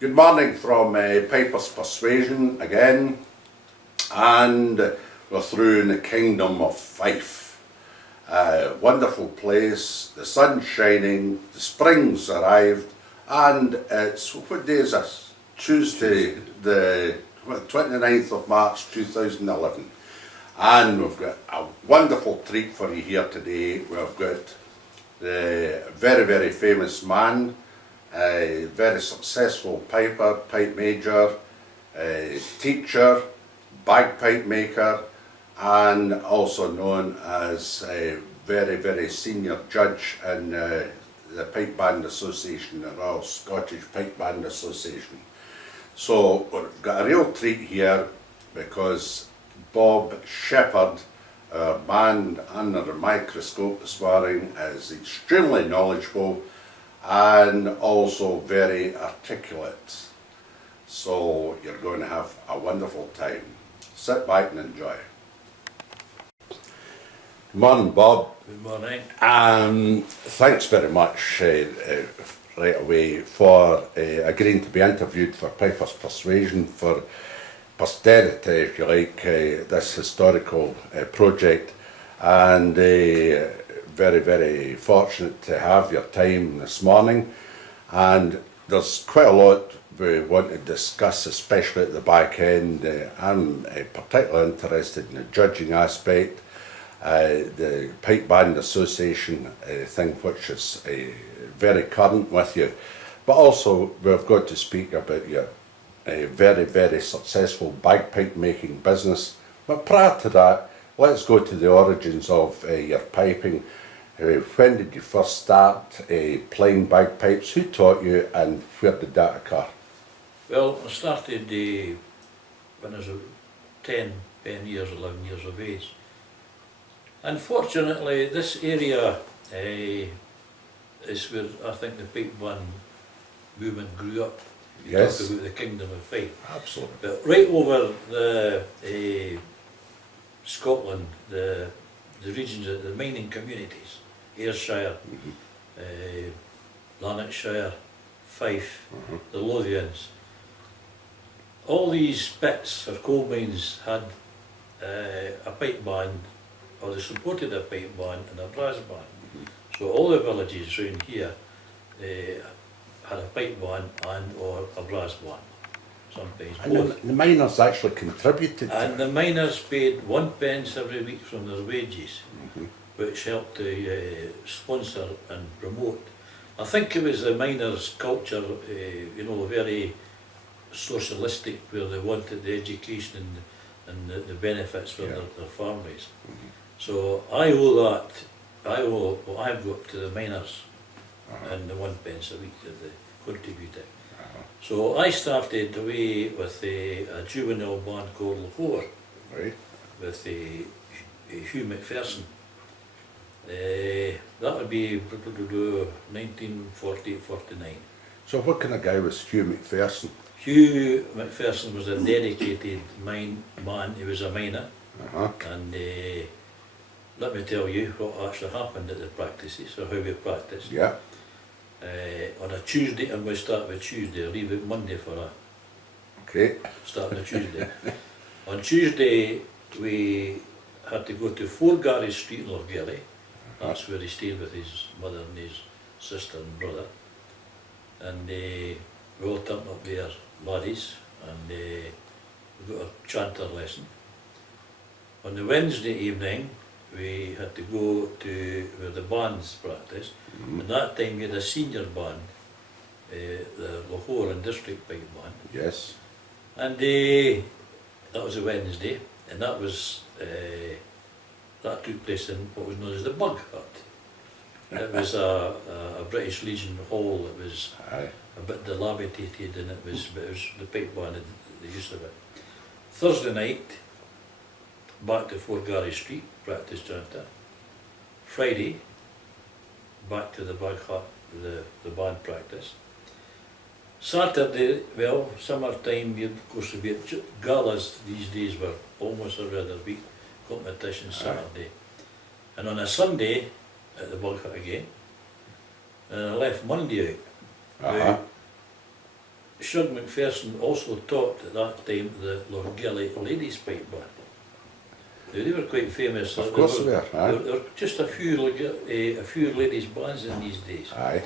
Good morning from Pipers'Persuasion again, and we're through in the kingdom of Fife. Wonderful place, the sun's shining, the spring's arrived, and it's, what day is this? Tuesday, the 29th of March 2011. And we've got a wonderful treat for you here today. We've got the very famous man, a very successful piper, pipe major, teacher, bagpipe maker, and also known as a very senior judge in the Pipe Band Association, the Royal Scottish Pipe Band Association. So we've got a real treat here because Bob Shepherd, our man under the microscope this morning, is extremely knowledgeable and also very articulate. So you're going to have a wonderful time. Sit back and enjoy. Good morning, Bob. Good morning. Thanks very much right away for agreeing to be interviewed for Pipers'Persuasion, for posterity, if you like, this historical project, and very fortunate to have your time this morning. And there's quite a lot we want to discuss, especially at the back end. I'm particularly interested in the judging aspect, the Pipe Band Association thing, which is very current with you, but also we've got to speak about your very successful bagpipe making business. But prior to that, let's go to the origins of your piping. When did you first start playing bagpipes? Who taught you, and where did that occur? Well, I started when I was 11 years of age. Unfortunately, this area is where I think the pipe band movement grew up. You Yes. talk about the kingdom of Fife. Absolutely. But right over the Scotland, the regions of the mining communities, Ayrshire, Lanarkshire, Fife, the Lothians, all these pits of coal mines had a pipe band, or they supported a pipe band and a brass band. So all the villages around here had a pipe band and or a brass band, sometimes both. And the miners actually contributed And to the miners paid 1 pence every week from their wages, which helped to sponsor and promote. I think it was the miners' culture, very socialistic, where they wanted the education and the benefits for their families. So I owe that, what I've got to the miners and the 1 pence a week that they contributed. So I started away with a juvenile band called Lahore, right? with Hugh McPherson. That would be 1940-49. So what kind of guy was Hugh McPherson? Hugh McPherson was a dedicated man. He was a miner, and let me tell you what actually happened at the practices, or how we practiced. Yeah. On a Tuesday, I'm going to start with Tuesday, I'll leave it Monday for a start on Tuesday. On Tuesday, we had to go to 4 Gary Street in Lochgelly. That's where he stayed with his mother and his sister and brother. And we all turned up there, laddies, and we got a chanter lesson. On the Wednesday evening, we had to go to where the bands practiced, and that time we had a senior band, the Lahore and District Pipe Band. Yes. And that was a Wednesday, and that was that took place in what was known as the Bug Hut. It was a British Legion hall that was a bit dilapidated, and it was the pipe band and the use of it. Thursday night, back to 4 Gary Street, practice chanter. Friday, back to the Bug Hut, the band practice. Saturday, well, summertime, of course, we had galas these days were almost every other week, competition Saturday. And on a Sunday, at the Bug Hut again, and I left Monday out. Now, Shug McPherson also taught at that time the Lochgelly Ladies Pipe Band. Now, they were quite famous. Of course they were, aye. There were just a few ladies bands in these days. Aye.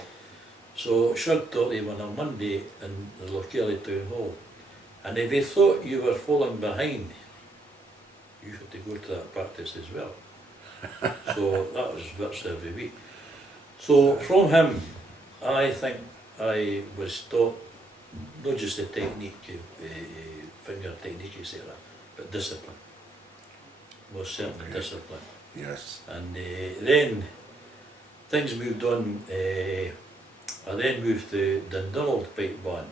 So Shug taught them on a Monday in the Lochgelly Town Hall. And if they thought you were falling behind, you had to go to that practice as well. So that was virtually every week. So from him, I think I was taught not just the technique, finger technique, etc., but discipline. Most certainly discipline. Yes. And then things moved on. I then moved to Dundonald Pipe Band.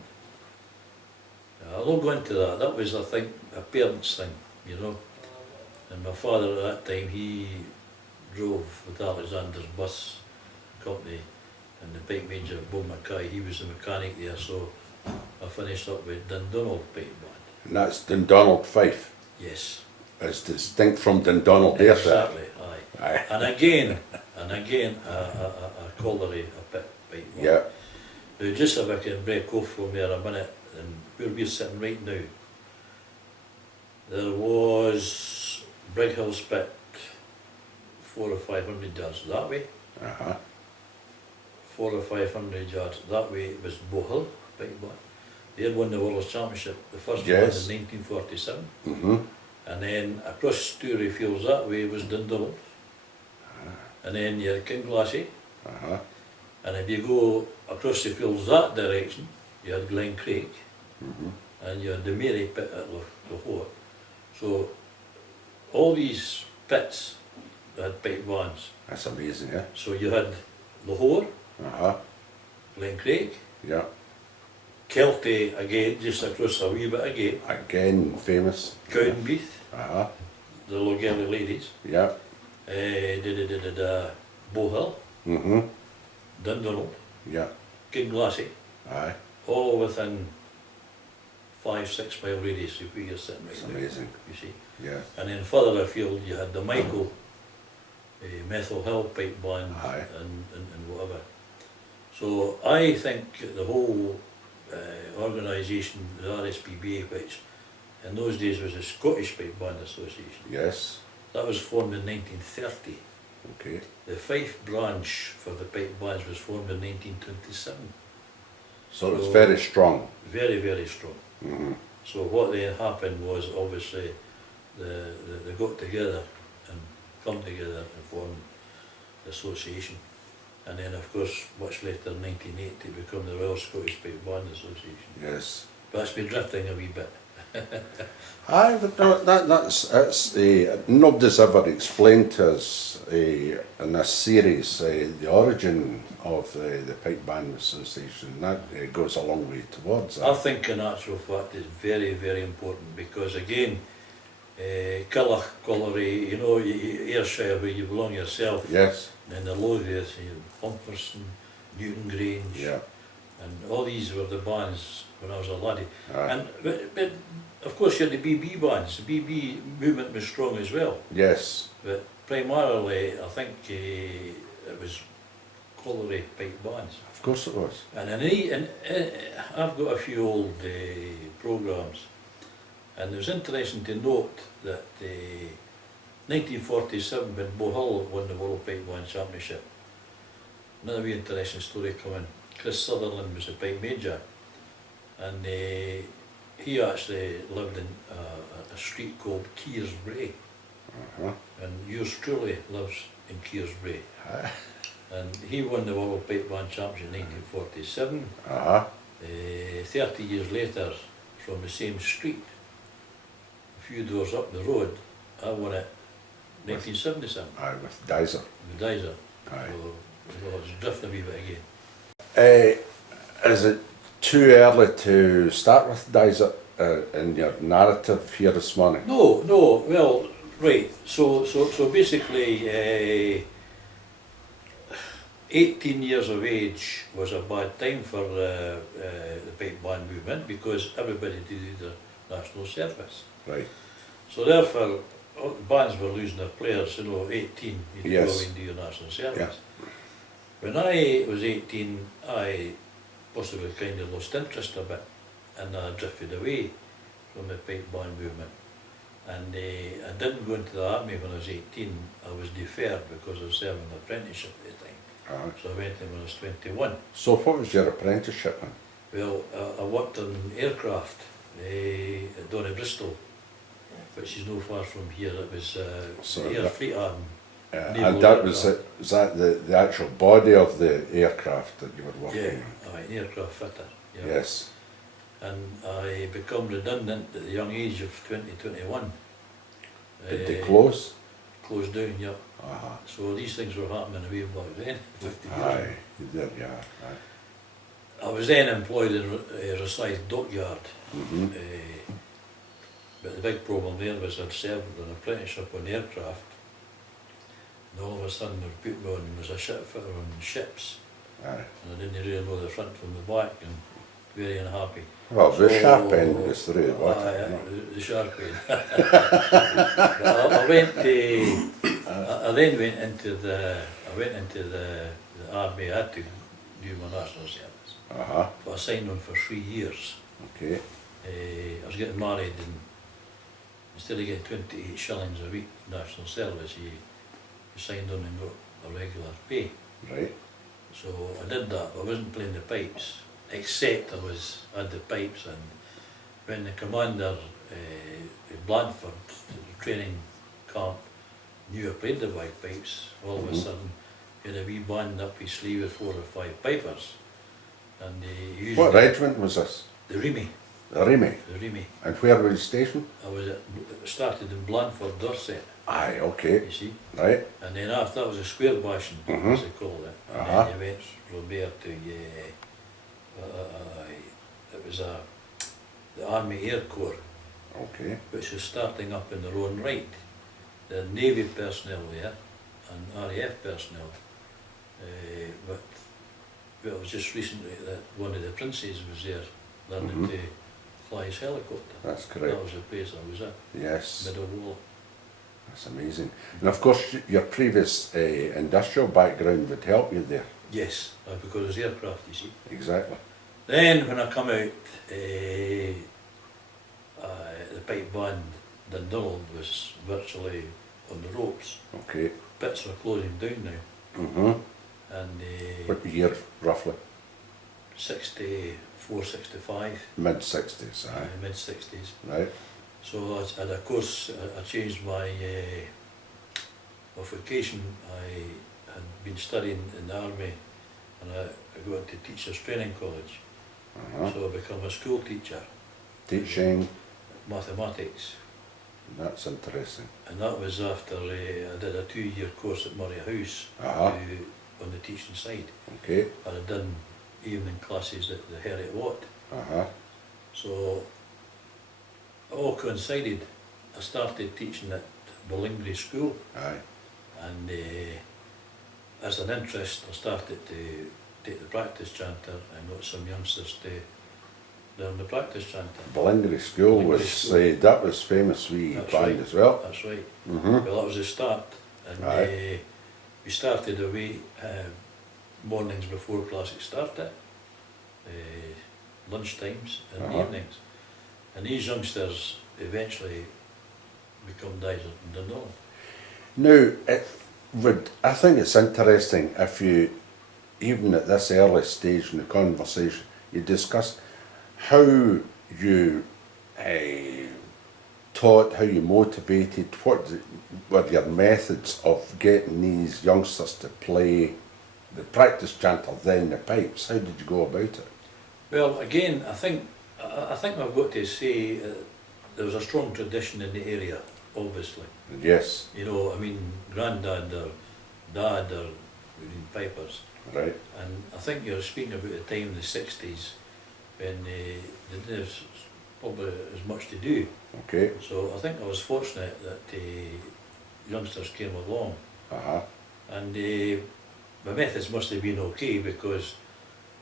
I won't go into that. That was, I think, a parents' thing, you know. And my father at that time, he drove with Alexander's bus company, and the pipe major, Bob Mackay, he was the mechanic there, so I finished up with Dundonald Pipe Band. And that's Dundonald Fife. Yes. It's distinct from Dundonald there, sir. Exactly, aye. Aye. And again, a colliery, a pipe band. Yeah. Now, just if I can break off from there a minute, and where we're sitting right now, there was Brighill's Pit, 400 or 500 yards that way. 400 or 500 yards that way. It was Bohill Pipe Band. They had won the World Championship, the first Yes. one in 1947. Mm-hmm. And then across Story Fields that way was Dundonald. And then you had Kinglassie. And if you go across the fields that direction, you had Glen Craig. And you had the Mary Pit at Lahore. So all these pits had pipe bands. That's amazing, yeah. So you had Lahore, Glen Craig, Yeah. Kelty again, just across a wee bit again, Again, famous. Cowdenbeath, the Lochgelly Ladies, Yeah. Bohill, Mm-hmm. Dundonald, Yeah. Kinglassie, Aye. all within 5-6 mile radius of where you're sitting right It's now, amazing. you see. Yeah. And then further afield you had the Michael, Methil Hill Pipe Band, Aye. and whatever. So I think the whole organisation, the RSPBA, which in those days was the Scottish Pipe Band Association, Yes. that was formed in 1930. Okay. The Fife branch for the pipe bands was formed in 1927. So it was very strong. Very, very strong. Mm-hmm. So what then happened was obviously they got together and come together and formed the association. And then of course much later in 1980 it became the Royal Scottish Pipe Band Association. Yes. But it's been drifting a wee bit. Aye, but no, that's nobody's ever explained to us in this series the origin of the Pipe Band Association. That goes a long way towards I that. think in actual fact it's very, very important because again, Killach Colliery, you know, Ayrshire where you belong yourself, Yes. and the Lothians, Humperson, Newton Grange, Yeah. and all these were the bands when I was a laddie. Aye. And but of course you had the BB bands. The BB movement was strong as well, Yes. but primarily I think it was colliery pipe bands. Of course it was. And I've got a few old programmes, and it was interesting to note that 1947 when Bohill won the World Pipe Band Championship, another wee interesting story coming. Chris Sutherland was the pipe major, and he actually lived in a street called Kearsbray, and yours truly lives in Kearsbray. And he won the World Pipe Band Championship in 1947. 30 years later, from the same street, a few doors up the road, I won it 1977 Aye, with Dizer. with Dizer. Aye. So it's drifting a wee bit again. Is it too early to start with Dizer in your narrative here this morning? No, well, right, so basically 18 years of age was a bad time for the pipe band movement because everybody did their national service. Right. So therefore, all the bands were losing their players, you know, 18, you Yes. go and do your national service. When I was 18, I possibly kind of lost interest a bit and I drifted away from the pipe band movement. And I didn't go into the army when I was 18. I was deferred because I was serving an apprenticeship at the time. So I went in when I was 21. So what was your apprenticeship then? Well, I worked on aircraft down in Bristol, which is no far from here. It was So Air that- Fleet Arm. And that was it, was that the actual body of the aircraft that you were working on? An aircraft fitter. Yeah. Yes. And I become redundant at the young age of 2021. Did they close? Closed down, yeah. Uh-huh. So these things were happening way back then, 50 years ago. Aye, you did, yeah. Aye. I was then employed in Rosyth Dockyard. Mm-hmm. But the big problem there was I'd served an apprenticeship on aircraft, and all of a sudden they put me on as a ship fitter on ships, Aye. and I didn't really know the front from the back, and very unhappy. Well, the So- sharp end was through the water. The sharp end. But I went to, I then went into the army. I had to do my national service, Uh-huh. but I signed on for 3 years. Okay. I was getting married, and instead of getting 28 shillings a week national service, you signed on and got a regular pay. Right. So I did that, but I wasn't playing the pipes, except I had the pipes. And when the commander at Blandford, the training camp, knew I played the bagpipes, all of a sudden he had a wee band up his sleeve with 4 or 5 pipers. And he usually, What regiment was this? the Remy, The Remy. the Remy. And where were you stationed? I was started in Blandford, Dorset, Aye, okay. you see. Right. And then after that was a square bashing, Mhm. as they call it. And Uh-huh. then you went from there to, it was the Army Air Corps, Okay. which was starting up in their own right. The Navy personnel there and RAF personnel. But well, it was just recently that one of the princes was there learning Mhm. to fly his helicopter. That's That correct. was the place I was at, Yes. middle wall. That's amazing. And of course, your previous industrial background would help you there. Yes, because it was aircraft, you see. Exactly. Then when I come out, the pipe band Dundonald was virtually on the ropes. Okay. Pits were closing down now, Mm-hmm. and What year, roughly? 64, 65, Mid-60s, aye. mid 60s. Right. So and of course I changed my vocation. I had been studying in the army, and I got into teachers training college. Uh-huh. So I become a school teacher, Teaching, mathematics. that's interesting. And that was after I did a 2-year course at Murray House Uh-huh. on the teaching side. Okay. And I'd done evening classes at the Heriot Watt. Uh-huh. So it all coincided. I started teaching at Ballingbury School, Aye. and as an interest I started to take the practice chanter and got some youngsters to learn the practice chanter. Ballingbury School Ballingbury was, School. that was famous wee That's band right. as well. That's right. Mm-hmm. Well, that was the start, and Aye. we started away mornings before classes started, lunchtimes and Uh-huh. evenings, and these youngsters eventually become divers in Dundonald. Now, I think it's interesting if you, even at this early stage in the conversation, you discuss how you taught, how you motivated, what were your methods of getting these youngsters to play the practice chanter, then the pipes. How did you go about it? Well, again, I think I've got to say there was a strong tradition in the area, obviously. Yes, You know, I mean, Grandad or Dad or pipers. right. And I think you're speaking about the time in the 60s when they didn't have probably as much to do. Okay. So I think I was fortunate that youngsters came along, Uh-huh. and my methods must have been okay because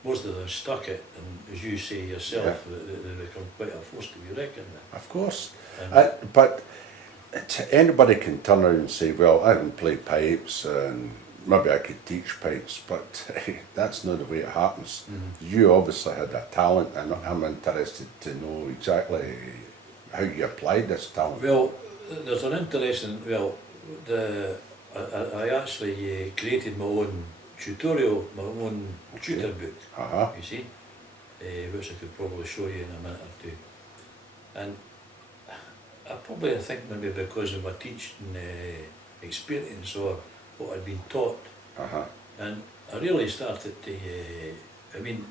most of them stuck it, and as you say yourself, they become quite a force to be reckoned with. Of course. And But anybody can turn around and say, well, I can play pipes and maybe I could teach pipes, but that's not the way it happens. Mhm. You obviously had a talent, and I'm interested to know exactly how you applied this talent. Well, there's an interesting, well, I actually created my own tutorial, my own tutor book, you see, which I could probably show you in a minute or two. And I think maybe because of my teaching experience or what I'd been taught, and I really started to, I mean,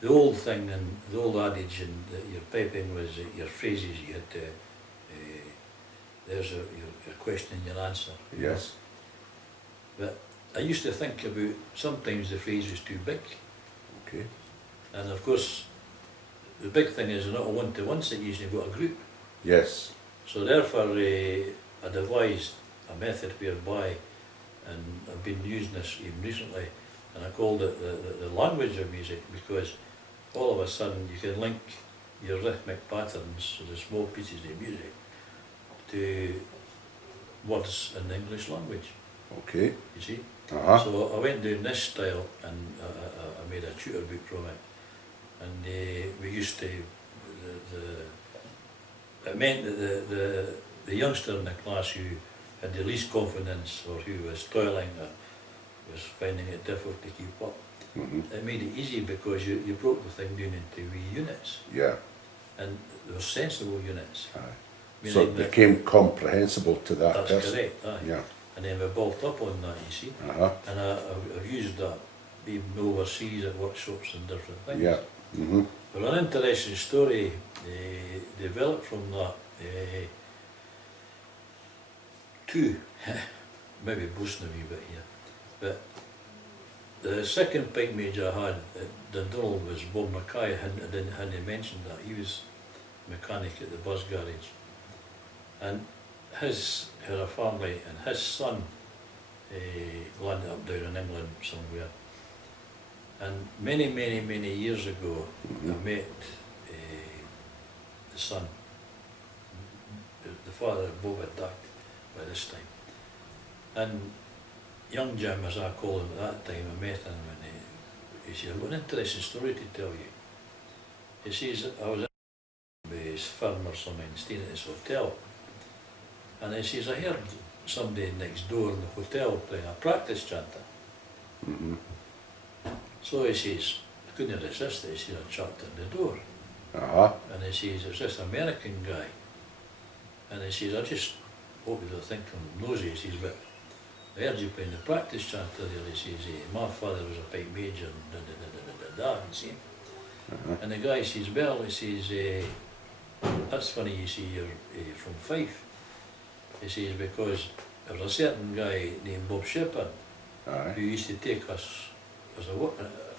the old thing and the old adage and your piping was your phrases, you had to, there's your question and your answer. Yes. But I used to think about sometimes the phrase was too big. Okay. And of course, the big thing is not a one-to-one situation, you've got a group. Yes. So therefore, I devised a method whereby, and I've been using this even recently, and I called it the language of music, because all of a sudden you can link your rhythmic patterns, the small pieces of music, to words in the English language. Okay. You see? So I went down this style, and I made a tutor book from it, and we used to, it meant that the youngster in the class who had the least confidence, or who was toiling or was finding it difficult to keep up, it made it easy because you broke the thing down into wee units. Yeah. And they were sensible units. So it became comprehensible to that That's person. correct, aye. Yeah. And then we built up on that, you see. And I've used that even overseas at workshops and different things. Yeah. Well, an interesting story developed from that. Two, maybe boasting a wee bit here, but the second pipe major I had at Dundonald was Bob Mackay. hadn't mentioned that. He was a mechanic at the bus garage, and his had a family, and his son landed up down in England somewhere. And many years ago, I met the son. The father of Bob had died by this time. And young Jim, as I call him at that time, I met him, and he said, "I've got an interesting story to tell you." He says, I was in his firm or something, staying at his hotel, and he says, "I heard somebody next door in the hotel playing a practice chanter." So he says, I couldn't resist it. He says, I chucked at the door. And he says, "It's this American guy." And he says, "I just hope you don't think I'm nosy." He says, "But I heard you playing the practice chanter there." He says, "My father was a pipe major," and da-da-da-da-da-da, you see. And the guy says, "Well," he says, "that's funny, you see, you're from Fife." He says, "Because there was a certain guy named Bob Shepherd who used to take us as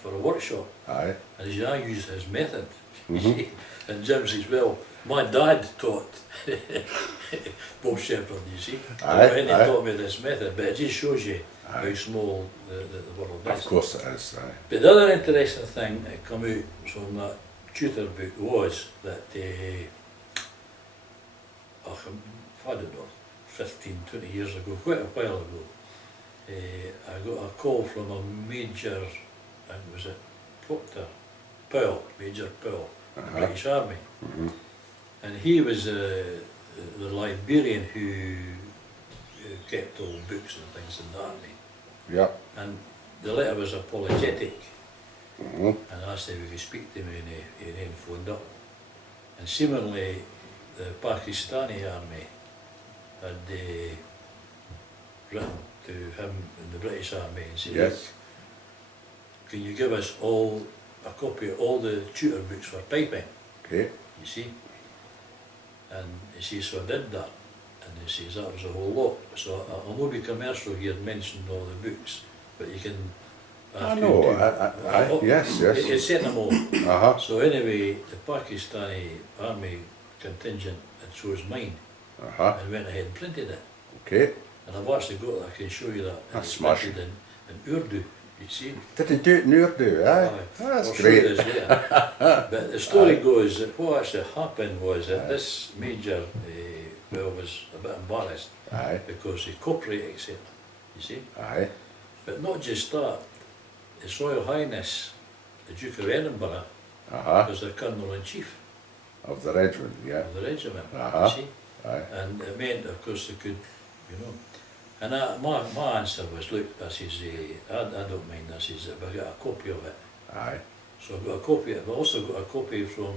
for a workshop. And he says, I used his method." You see? And Jim says, "Well, my dad taught Bob Shepherd, you see. And he taught me this method," but it just shows you how small the world is. Of course it is. But the other interesting thing that came out from that tutor book was that, I don't know, 15, 20 years ago, quite a while ago, I got a call from a major, I think was it Proctor, Powell, Major Powell, the British Army. And he was the librarian who kept all books and things in the army. Yeah. And the letter was apologetic, and asked if we could speak to him, and he then phoned up. And seemingly the Pakistani army had written to him in the British army and said, Yes. "Can you give us all a copy of all the tutor books for piping?" Okay. You see. And he says, so I did that. And he says that was a whole lot. So I'll not be commercial here and mention all the books, but you can. I know. Yes. He sent them all. So anyway, the Pakistani army contingent had chose mine and went ahead and printed it. Okay. And I've actually got that. I can show you that. That's it's smashing. printed in Urdu. You see. Did they do it in Urdu? That's I'll great. show you this later. But the story goes that what actually happened was that this major was a bit embarrassed because he copyright accepted. You see. But not just that, His Royal Highness, the Duke of Edinburgh, was the Colonel-in-Chief Of the regiment, yeah. of the regiment, Uh-huh. you see. Aye. And it meant, of course, they could, you know. And my answer was, look, this is, I don't mind this, is I got a copy of it. Aye. So I've got a copy of it, I've also got a copy from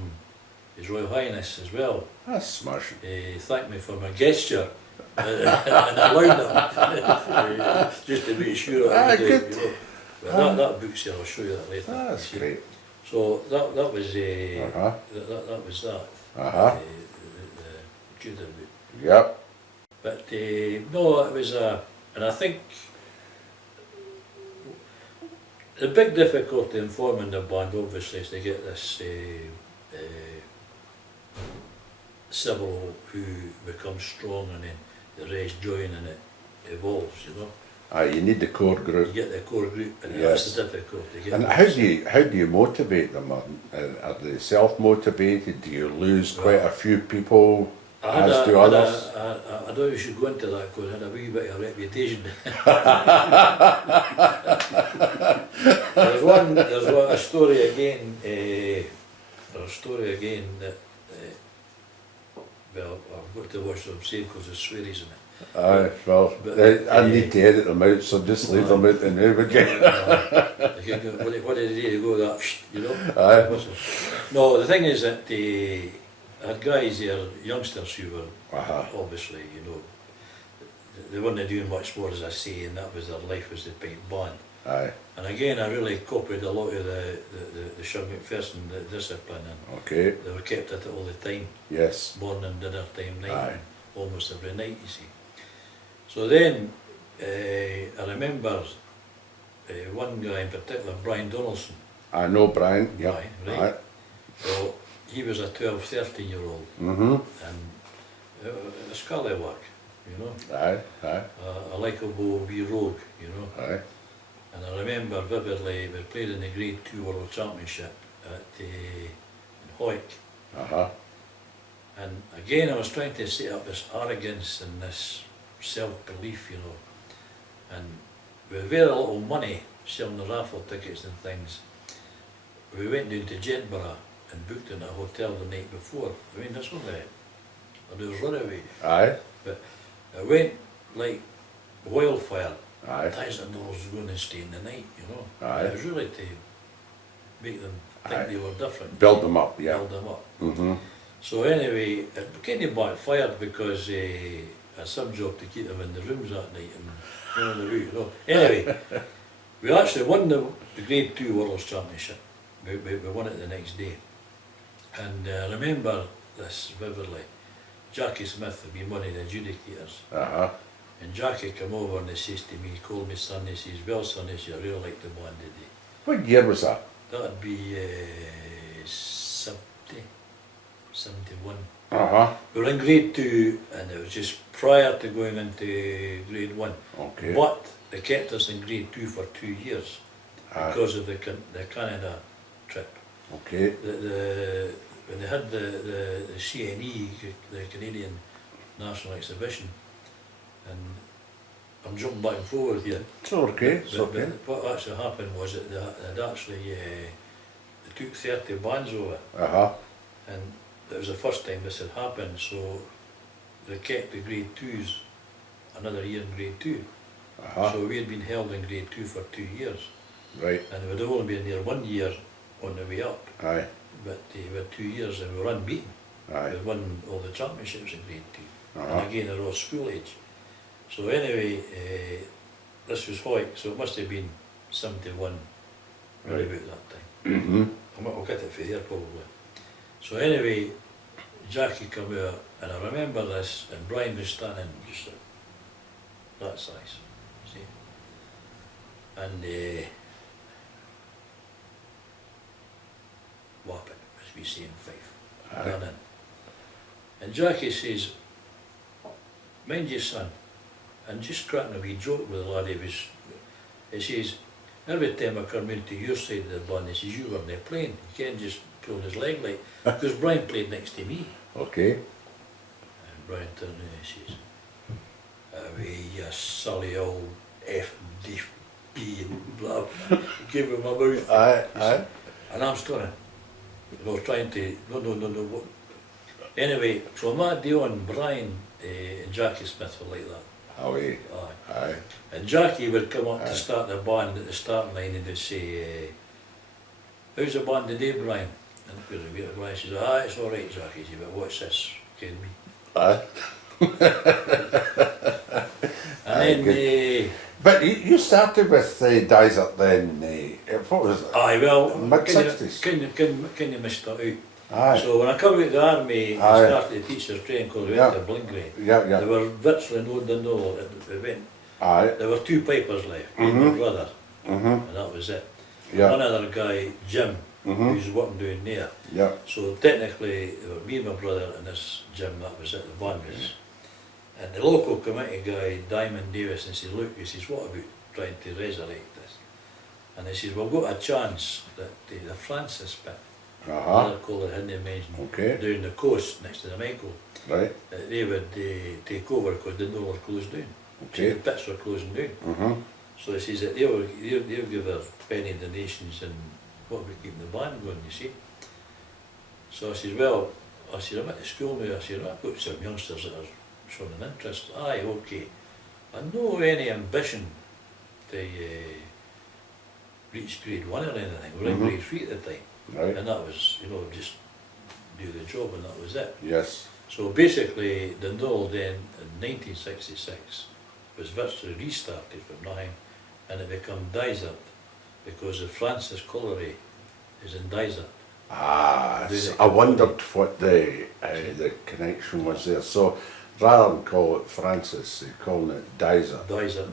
His Royal Highness as well. That's smashing. He thanked me for my gesture and allowed it, just to be sure I would do it, good. you know. But that book's here, I'll show you that later. That's See. great. So that was Uh-huh. that was that. Uh-huh. The Tudor book. Yep. But no, it was and I think the big difficulty in forming the band obviously is to get this several who become strong and then the rest join and it evolves, you know. Aye, you need the core You group. get the core group and Yes. that's the difficulty. Get And those- how do you motivate them? Are they self-motivated? Do you lose quite a few people as do others? I don't know if you should go into that because I had a wee bit of a reputation. there's a story again, that, well, I've got to watch them say because there's swearies in it. Aye, well, But, I need to edit them out, so just leave them out the now, would you? What did he go that, you know? Aye. No, the thing is that they had guys there, youngsters who were Uh-huh. obviously, you know, they weren't doing much more, as I say, and that was their life was the pipe band. Aye, And again, I really copied a lot of the Shug McPherson discipline, and okay, they were kept at it all the time, yes. morning, dinner time, night, Aye. almost every night, you see. So then, I remember one guy in particular, Brian Donaldson. I know Brian, yep. Aye, right. Well, he was a 12, 13-year-old, Mm-hmm. and a scallywag, you know, Aye, aye, a likeable wee rogue, you know. aye. And I remember vividly, we played in the Grade 2 World Championship at in Hoyk. Uh-huh. And again, I was trying to set up this arrogance and this self-belief, you know. And with very little money, selling the raffle tickets and things, we went down to Jedburgh and booked in a hotel the night before. I mean, that's only a day's runaway. Aye, But it went like wildfire. aye, $1,000 going to stay in the night, you know. Aye. It was really to make them think Aye. they were different. build them up, yeah. Build them up. Mm-hmm. So anyway, it kind of backfired because I had some job to keep them in the rooms that night and on the way, you know. Anyway, we actually won the Grade 2 World Championship. We won it the next day. And I remember this vividly. Jackie Smith had been one of the adjudicators. Uh-huh. And Jackie came over and he says to me, he called me son, he says, well son, he says, I really like the band today. What year was that? That'd be 70, 71. Uh-huh. We were in Grade 2 and it was just prior to going into Grade 1. Okay. But they kept us in Grade 2 for 2 years Aye. because of the Canada trip. Okay. When they had the CNE, the Canadian National Exhibition, and I'm jumping back and forward here. It's okay, it's But okay. what actually happened was that they'd actually they took 30 bands over, Uh-huh. and it was the first time this had happened, so they kept the Grade 2s another year in Grade 2. Uh-huh. So we had been held in Grade 2 for 2 years, Right. and we'd only been there 1 year on the way up, Aye. but we had 2 years and we were unbeaten. Aye. We won all the championships in Grade 2, Uh-huh. and again they're all school age. So anyway, this was Hoyk, so it must have been 71, right about that time. Mm-hmm. I'll get it for here probably. So anyway, Jackie come out, and I remember this, and Brian was standing just that size, see? And whopping, as we say in Fife, Aye. gone in. And Jackie says, mind you son, and just cracking a wee joke with the lad, he says, every time I come into your side of the band, he says, you weren't there playing, you can't just pull his leg like, because Brian played next to me. Okay. And Brian turned and he says, away you sully old F-D blah, give him my mouth. Aye. And I'm stunning. I was trying to, no. What? Anyway, so Matt Dion, Brian, and Jackie Smith were like that. How are you? Aye. And Jackie would come up Aye. to start the band at the starting line and they'd say, how's the band today, Brian? And Brian says, it's alright, Jackie. He said, but what's this? Kidding me? Aye. And then, But you started with Desert then, what was it? well, Mid-60s? Kind of missed that out. Aye. So when I come out of the army, Aye. I started the teacher's training because we Yeah. went to Blingrade. Yeah. There were virtually no Dundalk at the event. Aye. There were 2 pipers left, me and my brother, Mm-hmm. and that was it. Yeah. One other guy, Jim, Mm-hmm. who's working down there. Yeah. So technically, it was me and my brother and this Jim, that was it, the band was. And the local committee guy, Diamond Davis, and says, look, he says, what about trying to resurrect this? And he says, well, we've got a chance that the Francis pit, another call that hadn't mentioned, Okay. down the coast next to the Michael, Right. that they would take over because the door was closed down. Okay. The pits were closing down. Mm-hmm. So he says that they'll give their penny donations and what we keep the band going, you see. So I says, well, I said, I'm at the school now. I said, I've got some youngsters that are showing an interest. Aye, okay. I no any ambition to reach grade 1 or anything. We were in grade 3 at the time. Right. And that was, just do the job and that was it. Yes. So basically, the Dundalk then in 1966 was virtually restarted from nothing and it became Desert because the Francis Colliery is in Desert. I wondered what the connection was there. So rather than call it Francis, they're calling it Desert.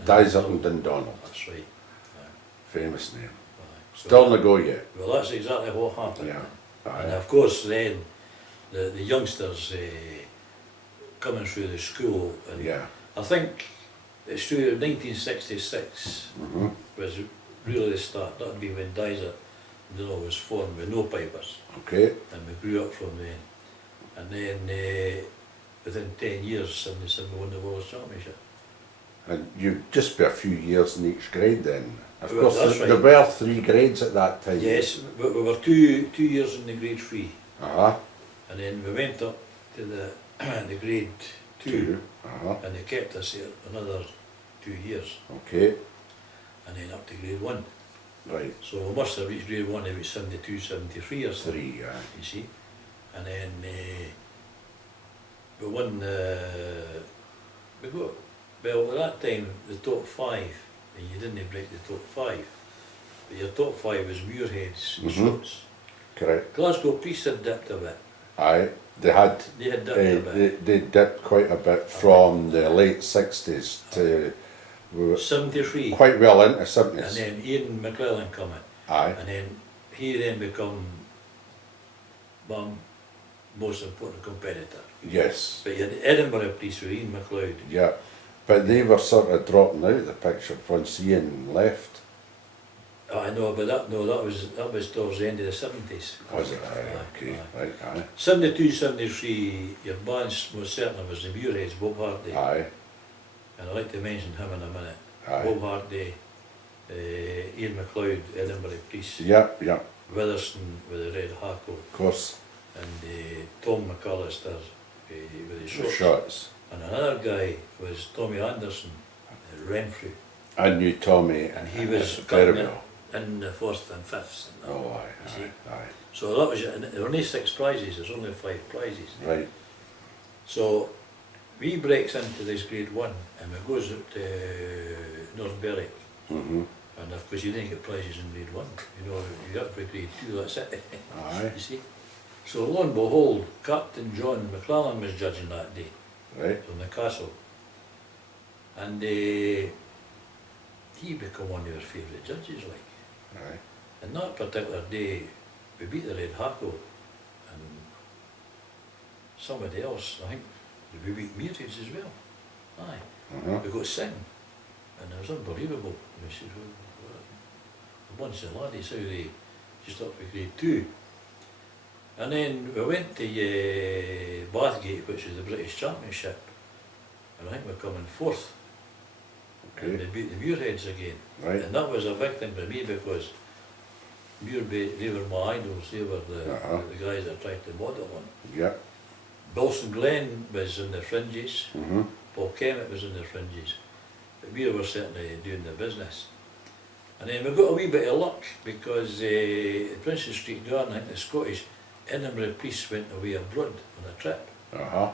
Desert and Dundonald. That's right. Famous name. So Still no go yet. well, that's exactly what happened. Yeah. And Aye. of course then the youngsters coming through the school and Yeah. I think it's true 1966 Mm-hmm. was really the start. That would be when Desert was formed with no pipers Okay. and we grew up from then. And then within 10 years somebody won the World Championship. And you'd just be a few years in each grade then. Of Well, course, that's there right. were 3 grades at that time. Yes, but we were two years in the grade 3 Uh-huh. and then we went up to the the grade 2 Uh-huh. and they kept us here another 2 years Okay. and then up to grade 1. Right. So we must have reached grade 1 about 72, 73 or something, 3, yeah. you see. And then we won we got, well at that time the top 5 and you didn't break the top 5 but your top 5 was Muirheads and Shorts. Correct. Glasgow Police had dipped a bit. Aye. They had They had dipped a bit. they dipped quite a bit from the late 60s to we were 73 quite well into and 70s. then Ian McClellan come in Aye. and then he then become my most important competitor. Yes. But you had the Edinburgh Police with Ian McLeod. Yeah. But they were sort of dropping out of the picture once Ian left. I know, but that was towards the end of the 70s. Was it? Aye. Aye, Okay. aye. Right. Aye. 72, 73, your band's most certainly was the Muirheads, Bob Hardy. Aye. And I'd like to mention him in a minute. Aye. Bob Hardy, Ian McLeod, Edinburgh Police, Yeah. Yeah. Witherston with the Red Hackle, Of course. and Tom McAllister with the The shots. shots. And another guy was Tommy Anderson, Renfrew, I knew Tommy. and he was very cutting it well. in the 4th and 5th. And that. Oh, You see? aye. So that was it. And there were only 6 prizes, there's only 5 prizes. Aye. Right. So we breaks into this grade 1 and we goes up to North Berwick. Mm-hmm. And of course you didn't get prizes in grade 1, you got for grade 2, that's it. Aye. You see? So lo and behold, Captain John McClellan was judging that day Right. from the castle. And he became one of our favourite judges, like. Aye. And that particular day, we beat the Red Hackle and somebody else, I think, we beat Muirheads as well. Aye. Uh-huh. We got second, and it was unbelievable. And we said, well, a bunch of laddies, how they just up for grade 2. And then we went to Bathgate, which is the British Championship, and I think we're coming 4th and they beat the Muirheads again. Right. And that was a big thing for me because they were my idols, they were the guys I tried to model on. Yeah. Bilson Glen was in the fringes, Mm-hmm. Paul Kemet was in the fringes, but we were certainly doing the business. And then we got a wee bit of luck because Princess Street Garden, I think the Scottish Edinburgh Police went away abroad on a trip. Uh-huh.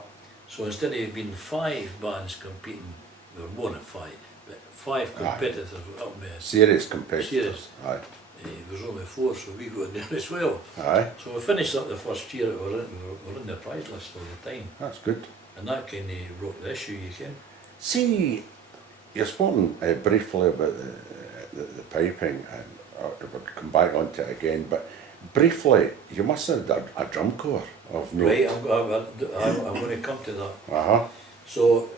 So instead of being 5 bands competing, there were more than 5, but 5 competitors were up there. Serious competitors. Serious. Aye. There was only 4, so we got in there as well. Aye. So we finished up the first year, we were in the prize list all the time. That's good. And that kind of broke the issue, you can. See, you've spoken briefly about the piping, and we'll come back onto it again, but briefly, you must have had a drum corps of note. Right, I'm going to come to that. Uh-huh. So,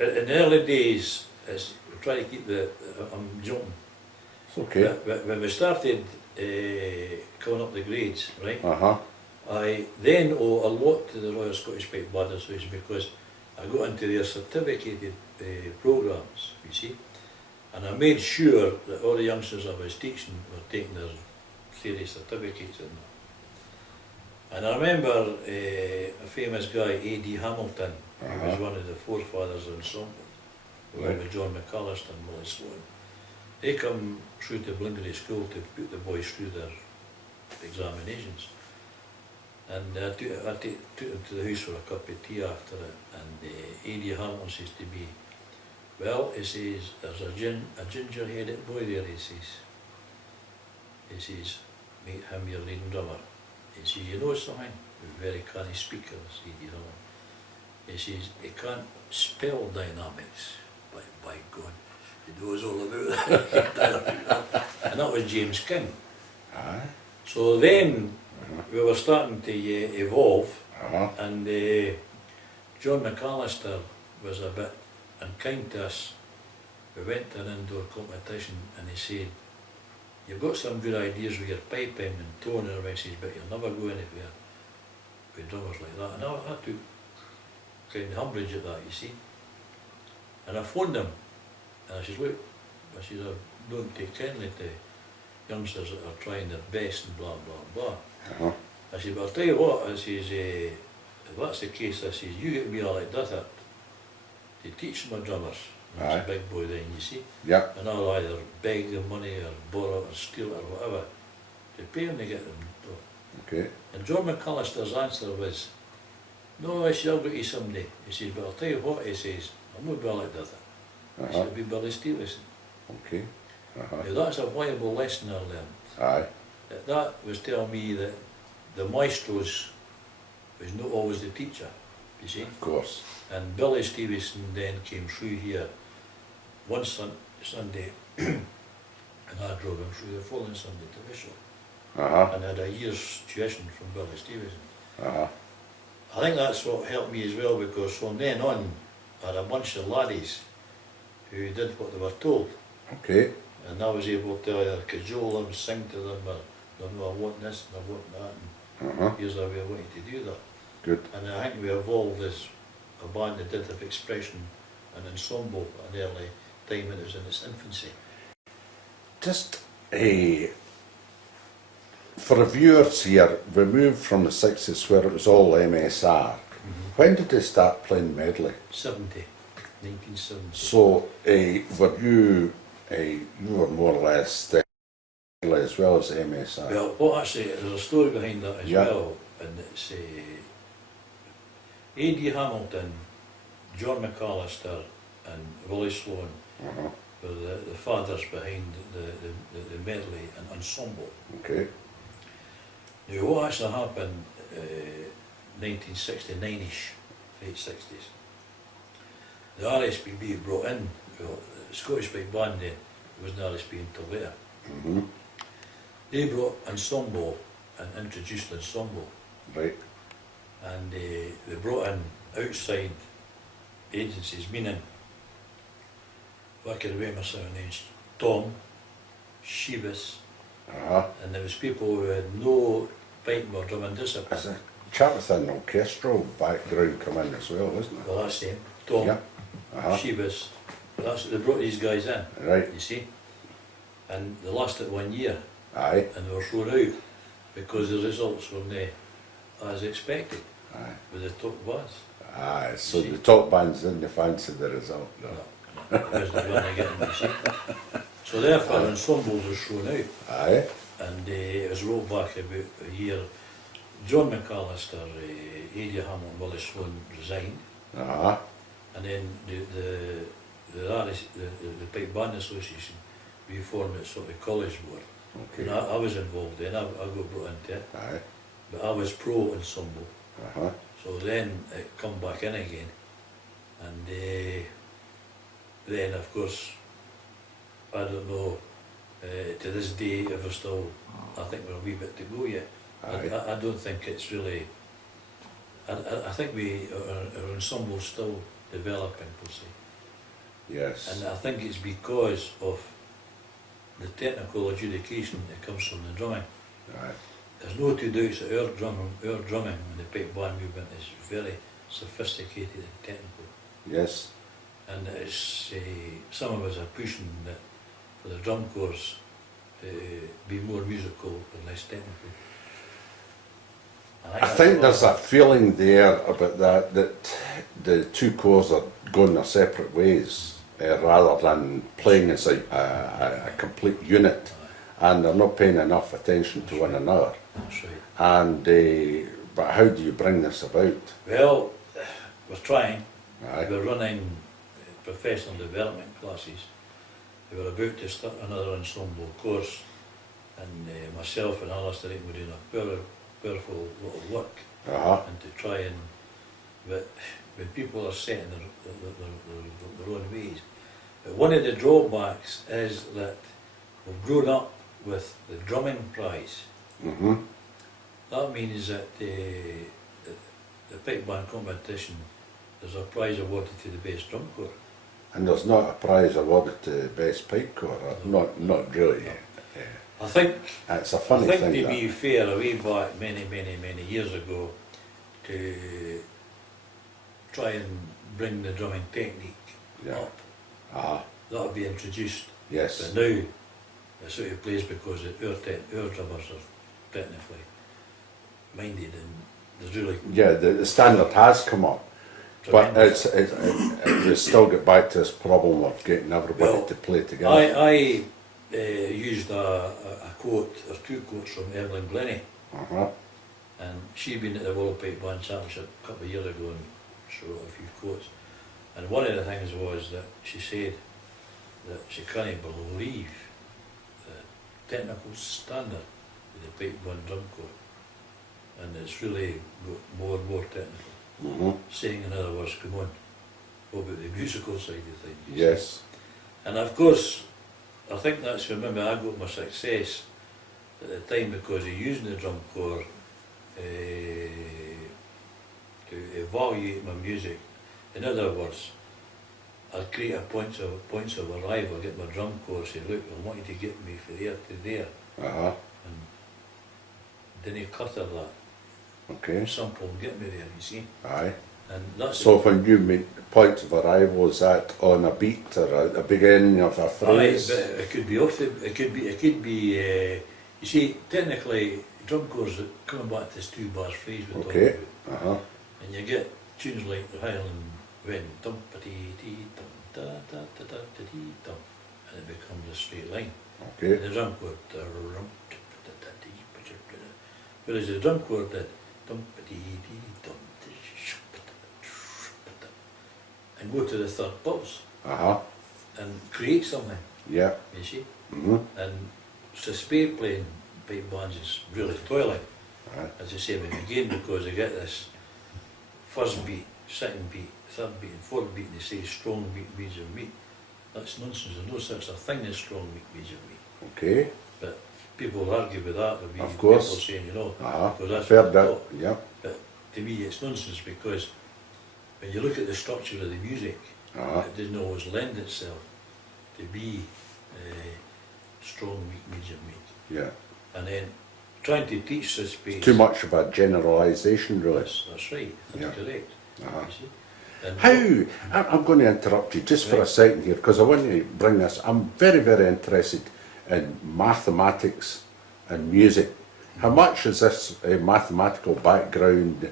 in the early days, we try to keep I'm jumping. It's okay. When we started coming up the grades, right, Uh-huh. I then owe a lot to the Royal Scottish Pipe Band Association because I got into their certificated programmes, you see, and I made sure that all the youngsters I was teaching were taking their theory certificates in them. And I remember a famous guy, A.D. Hamilton, who was one of the forefathers of ensemble, along with John McAllister and Willie Sloan. They come through to Blingery School to put the boys through their examinations. And I took them to the house for a cup of tea after it, and A.D. Hamilton says to me, well, he says, there's a ginger-headed boy there, he says, make him your leading drummer. He says, you know something? He's a very canny speaker, A.D. Hamilton. He says, he can't spell dynamics, by God, he knows all about that. And that was James King. Aye. So then, we were starting to evolve, and John McAllister was a bit unkind to us. We went to an indoor competition and he said, you've got some good ideas with your piping and tone and everything, but you'll never go anywhere with drummers like that. And I took kind of umbrage at that, you see. And I phoned him and I said, look, I said, I don't take kindly to youngsters that are trying their best and blah, blah, blah. I said, but I'll tell you what, I says, if that's the case, I says, you get me all like that to teach my drummers. And I was a big boy then, you see. Yeah. And I'll either beg them money or borrow or steal it or whatever to pay them to get them. Okay. And John McAllister's answer was, no, I said, I'll get you someday. He says, but I'll tell you what, he says, I'm not Billy like that. I said, I'll be Billy Stevenson. Okay. Now that's a viable lesson I learned. Aye. That was telling me that the maestros was not always the teacher, you see. Of course. And Billy Stevenson then came through here one Sunday and I drove him through the following Sunday to Bishop. And had a year's tuition from Billy Stevenson. I think that's what helped me as well, because from then on I had a bunch of laddies who did what they were told. Okay. And I was able to either cajole them, sing to them, or no, I want this and I want that, and here's how we wanted to do that. Good. And I think we evolved as a band that did have expression and ensemble at an early time when it was in its infancy. Just for the viewers here, we moved from the 60s where it was all MSR. When did they start playing medley? 1970. So were you were more or less medley as well as MSR? Well, actually, there's a story behind that as well, and it's A.D. Hamilton, John McAllister and Willie Sloan were the fathers behind the medley and ensemble. Okay. Now what actually happened 1969-ish, late 60s, the RSPB brought in, well, the Scottish Big Band then, it wasn't RSP until later. They brought ensemble and introduced ensemble. Right. And they brought in outside agencies, meaning, if I could remember some names, Tom, Shivas, and there was people who had no piping or drumming discipline. There's a chap with an orchestral background come in as well, isn't it? Well, that's him. Tom, Shivas, they brought these guys in, Right. you see, and they lasted 1 year, Aye. and they were thrown out because the results were not as expected Aye. with the top bands. Aye. So See? the top bands didn't fancy the result. No. No, it wasn't going to get them, you see. So therefore, ensembles were thrown out, Aye. and it was rolled back about a year. John McAllister, Eddie Hamilton, Willie Sloan resigned, and then the Pipe Band Association, we formed a sort of college board. Okay. And I was involved then, I got brought into it, Aye. but I was pro ensemble. Uh-huh. So then it come back in again, and then of course, I don't know, to this day if we're still, I think we're a wee bit to go yet. I don't think it's really, I think our ensemble's still developing per se. Yes. And I think it's because of the technical adjudication that comes from the drumming. Aye. There's no two doubts that our drumming and the pipe band movement is very sophisticated and technical. Yes. And it's, some of us are pushing that for the drum corps to be more musical and less technical. I think there's a feeling there about that the two corps are going their separate ways rather than playing as a complete unit, and they're not paying enough attention to one another. That's right. And but how do you bring this about? Well, we're trying. Aye. We're running professional development classes. We were about to start another ensemble course, and myself and Alistair were doing a powerful lot of work, and to try and, but when people are set in their own ways. But one of the drawbacks is that we've grown up with the drumming prize. Mm-hmm. That means that the pipe band competition, there's a prize awarded to the best drum corps. And there's not a prize awarded to the best pipe corps, not really. I think It's a funny thing. to that. be fair, way back many years ago, to try and bring the drumming technique up, that would be introduced. Yes. But now it's out of place because our drummers are technically minded, and there's really The standard has come up, but we still get back to this problem of getting everybody to play together. I used a quote or two quotes from Evelyn Glennie, and she'd been at the World Pipe Band Championship a couple of years ago and she wrote a few quotes. And one of the things was that she said that she can't believe the technical standard of the pipe band drum corps, and it's really got more and more technical. Saying in other words, come on, what about the musical side of things? Yes. And of course, I think that's, remember, I got my success at the time because of using the drum corps to evaluate my music. In other words, I'd create a points of arrival, get my drum corps, say, look, I want you to get me from there to there. And then he clutter that. Okay. Sample and get me there, you see. Aye. And that's So when you make points of arrival, is that on a beat or a beginning of a phrase? But it could be off the, it could be, you see, technically, drum corps, coming back to this 2 bars phrase we're talking about, and you get tunes like the Highland Wind, dum-pa-dee-dee, dum-da-da-da-da-dee-dum, and it becomes a straight line. Okay. And the drum corps, whereas the drum corps did, dum-pa-dee-dee-dum, and go to the third pulse and create something. Yeah. You see? And so spade playing pipe bands is really toiling, as I say, but again, because they get this first beat, second beat, third beat and fourth beat, and they say strong beat, major beat. That's nonsense. There's no such a thing as strong beat, major beat. Okay. But people argue with that. There'll be Of course. people saying, you know, because that's Fair what they that. thought. Yeah. But to me, it's nonsense because when you look at the structure of the music, it doesn't always lend itself to be strong beat, major beat. Yeah. And then trying to teach this space. Too much of a generalisation, really. That's right. That's correct. You see? And I'm going to interrupt you just for a second here, because I want to bring this. I'm very, very interested in mathematics and music. How much is this mathematical background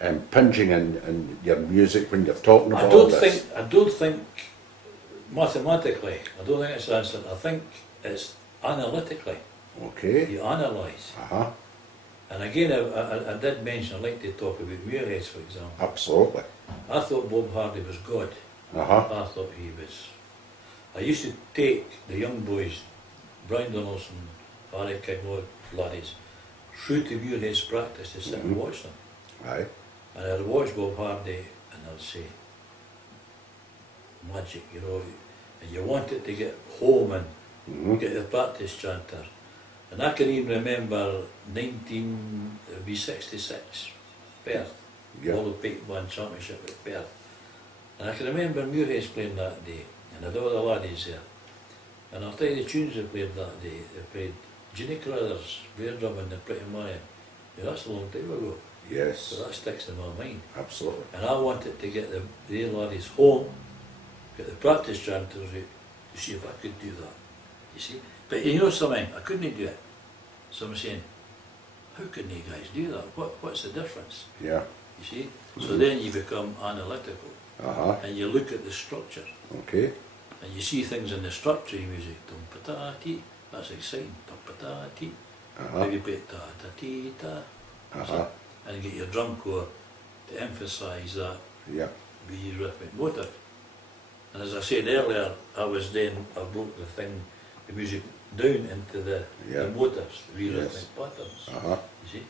impinging in your music when you're talking about this? I don't think mathematically, I don't think it's answer. I think it's analytically. Okay. You analyse. Uh-huh. And again, I did mention, I like to talk about Muirheads, for example. Absolutely. I thought Bob Hardy was God. Uh-huh. I thought he was. I used to take the young boys, Brian Donaldson, Harry Kiglod, laddies, through to Muirhead's practice to sit and watch them. Aye. And I'd watch Bob Hardy and I'd say, magic, you know, and you wanted to get home and get the practice chanter. And I can even remember 1966, Perth, All the Pipe Band Championship at Perth. And I can remember Muirhead's playing that day, and had all the laddies there. And I'll tell you the tunes they played that day. They played Ginny Carruthers, Bear Drum and the Pretty Marion. Yeah, that's a long time ago. Yes. So that sticks in my mind. Absolutely. And I wanted to get the laddies home, get the practice chanters out, to see if I could do that. You see? But you know something, I couldn't do it. So I'm saying, how can you guys do that? What's the difference? Yeah. You see? So then you become analytical. Uh-huh. And you look at the structure. Okay. And you see things in the structure of music. Dum-pa-ta-ti, that's exciting. Dum-pa-ta-ti. Maybe play ta-ta-ti-ta. Uh-huh. And get your drum corps to emphasise that Yeah. wee rhythmic motive. And as I said earlier, I broke the thing, the music down into the motives, the wee rhythmic patterns. Uh-huh. You see?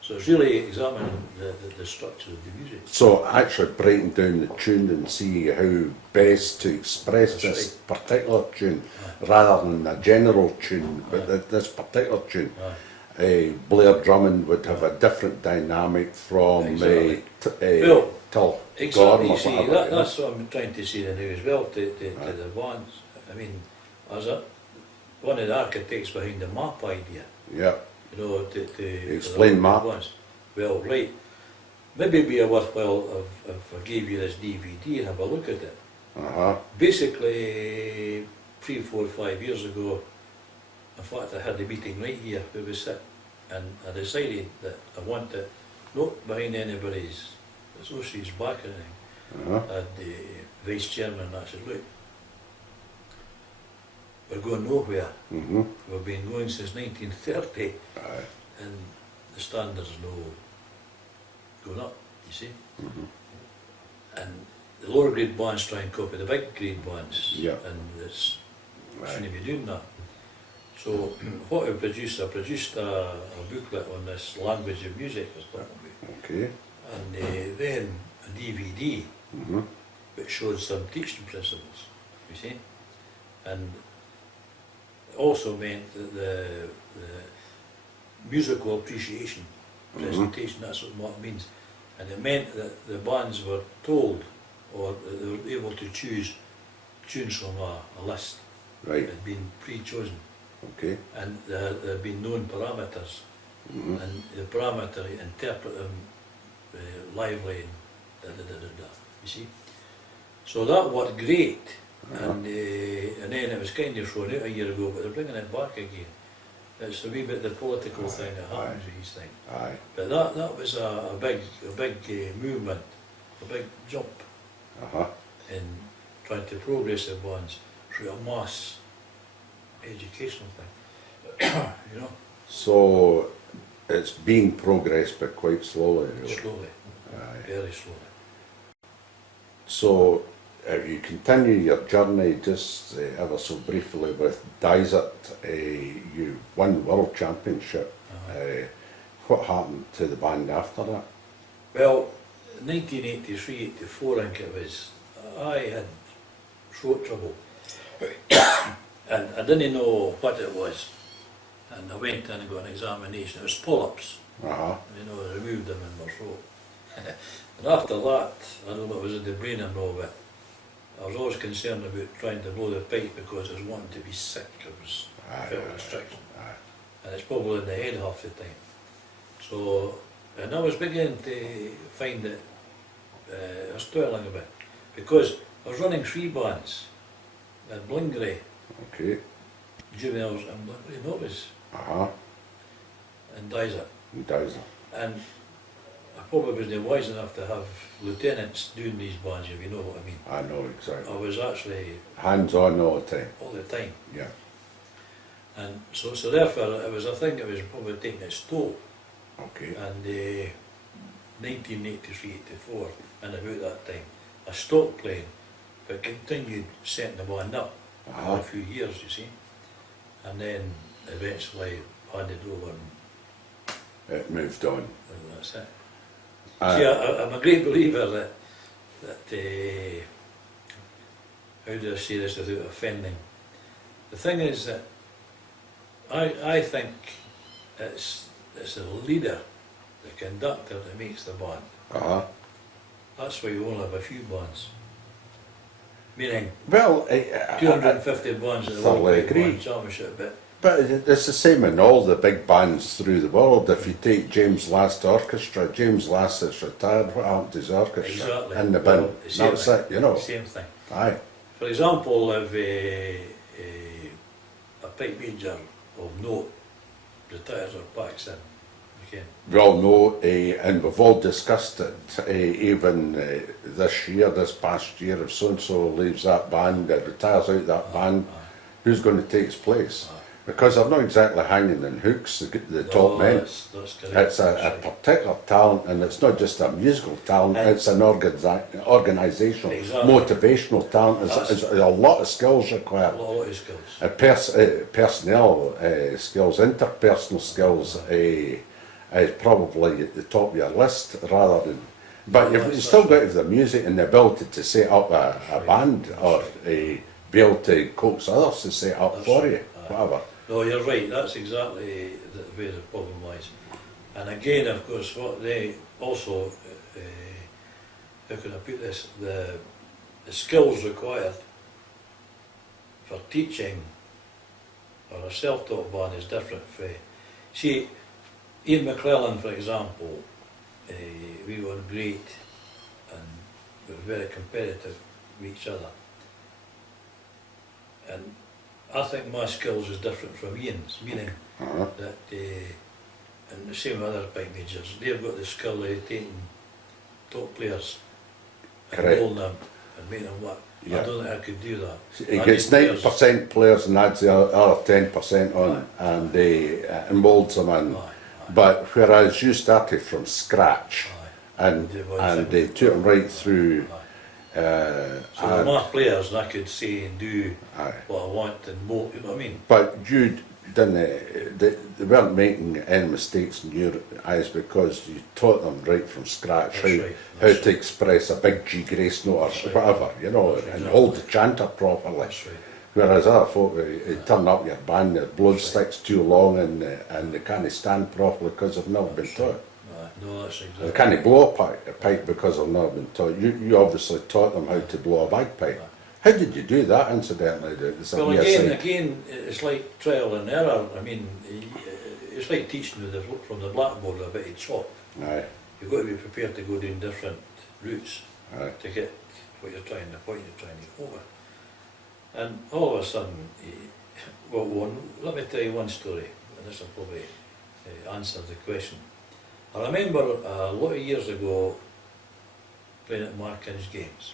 So it's really examining the structure of the music. So actually breaking down the tune and see how best to express this particular tune, rather than a general tune, but this particular tune. Blair drumming would have a different dynamic from till Exactly, Gorm or see, whatever. that's what I'm trying to say now as well to the bands. I mean, as one of the architects behind the map idea, Yeah. you know, to Explain map. Bands. Well, right, maybe it'd be a worthwhile if I gave you this DVD and have a look at it. Uh-huh. Basically, 3, 4, 5 years ago, in fact I had a meeting right here where we sit, and I decided that I wanted, not behind anybody's associate's back or anything, Uh-huh. and the vice chairman, I said, look, we're going nowhere. We've been going since 1930, Aye. and the standards no going up, you see. And the lower grade bands try and copy the big grade bands, and it's shouldn't be doing that. So what I produced a booklet on this language of music I was talking about. Okay. And then a DVD which showed some teaching principles, you see. And it also meant that the musical appreciation presentation, that's what it means. And it meant that the bands were told, or that they were able to choose tunes from a list that had been pre-chosen. Okay. And there had been known parameters, and the parameter interpret them lively and you see. So that worked great, and then it was kind of thrown out a year ago, but they're bringing it back again. It's a wee bit the political thing that happens with these things. Aye. But that was a big movement, a big jump in trying to progress the bands through a mass educational thing, you know. So it's being progressed, but quite slowly. Really. Slowly, very slowly. So if you continue your journey just ever so briefly with Dysart, you won World Championship. What happened to the band after that? Well, 1983-84 I think it was, I had throat trouble. And I didn't know what it was, and I went in and got an examination. It was polyps, you know, I removed them in my throat. And after that, I don't know if it was in the brain or no, but I was always concerned about trying to blow the pipe because I was wanting to be sick. I felt restriction, and it's probably in the head half the time. So, and I was beginning to find that I was toiling a bit, because I was running 3 bands at Blingray, Okay. juveniles and Blingray novice, Uh-huh. and Dyser. Does. And I probably wasn't wise enough to have lieutenants doing these bands, if you know what I mean. I know exactly. I was actually Hands on all the time. all the time. Yeah. And so therefore it was a thing that was probably taking its toll. Okay. And 1983-84, and about that time, I stopped playing, but continued setting the band up for a few years, you see. And then eventually handed over It moved on. and that's it. Uh, See, I'm a great believer that how do I say this without offending? The thing is that I think it's the leader, the conductor that makes the band. uh-huh. That's why we only have a few bands. Meaning Well, 250 bands at the thoroughly World agree. Band Championship, but it's the same in all the big bands through the world. If you take James Last Orchestra, James Last is retired, what happened to his orchestra? exactly. In the bin. Well, the same That's thing. it, you know. Same thing. Aye. For example, if a pipe major of note retires or packs in, okay, We all know, and we've all discussed it, even this year, this past year, if so-and-so leaves that band, retires out that band, who's going to take his place? Because they're not exactly hanging in hooks, the top men. That's correct. It's a That's right. particular talent, and it's not just a musical talent, And- it's an organisational, Exactly. motivational talent. There's a lot of skills A required. lot of skills. Personnel skills, interpersonal skills is probably at the top of your list rather than. But you've still got to have the music and the ability to set up a right. band That's or right. be able to coax others to set up That's for right. you, whatever. No, you're right, that's exactly where the problem lies. And again, of course, what they also, how can I put this, the skills required for teaching or a self-taught band is different for, see, Ian McClellan, for example, we were great and we were very competitive with each other. And I think my skills is different from Ian's, meaning Uh-huh. that, and the same with other pipe majors, they've got the skill of taking top players and Correct. molding them and making them work. Yeah. I don't think I could do that. He I gets need players. 90% players and adds the other 10% on and moulds them in. Aye, aye, But whereas you started from scratch aye. and They were they took them right through. Aye. Uh, So with and- my players, and I could say and do aye. what I want and mold, you know what I mean? But you didn't, they weren't making any mistakes in your eyes because you taught them right from scratch That's how, right, how that's to right. express a big G grace note or That's right. whatever, you know, That's and exactly hold the right. chanter properly. That's right. Whereas other folk, they turn up your band, the blood That's right. sticks too long and they can't stand properly because they've not been That's taught. right. No, that's exactly. They can't blow a pipe because they've not been taught. You obviously taught them how to blow a bagpipe. How did you do that, incidentally? Well, again, it's like trial and error. I mean, it's like teaching from the blackboard a bit of chalk. Aye, You've got to be prepared to go down different routes aye. to get what you're trying, the point you're trying to go over. And all of a sudden, let me tell you one story, and this will probably answer the question. I remember a lot of years ago playing at Markin's Games,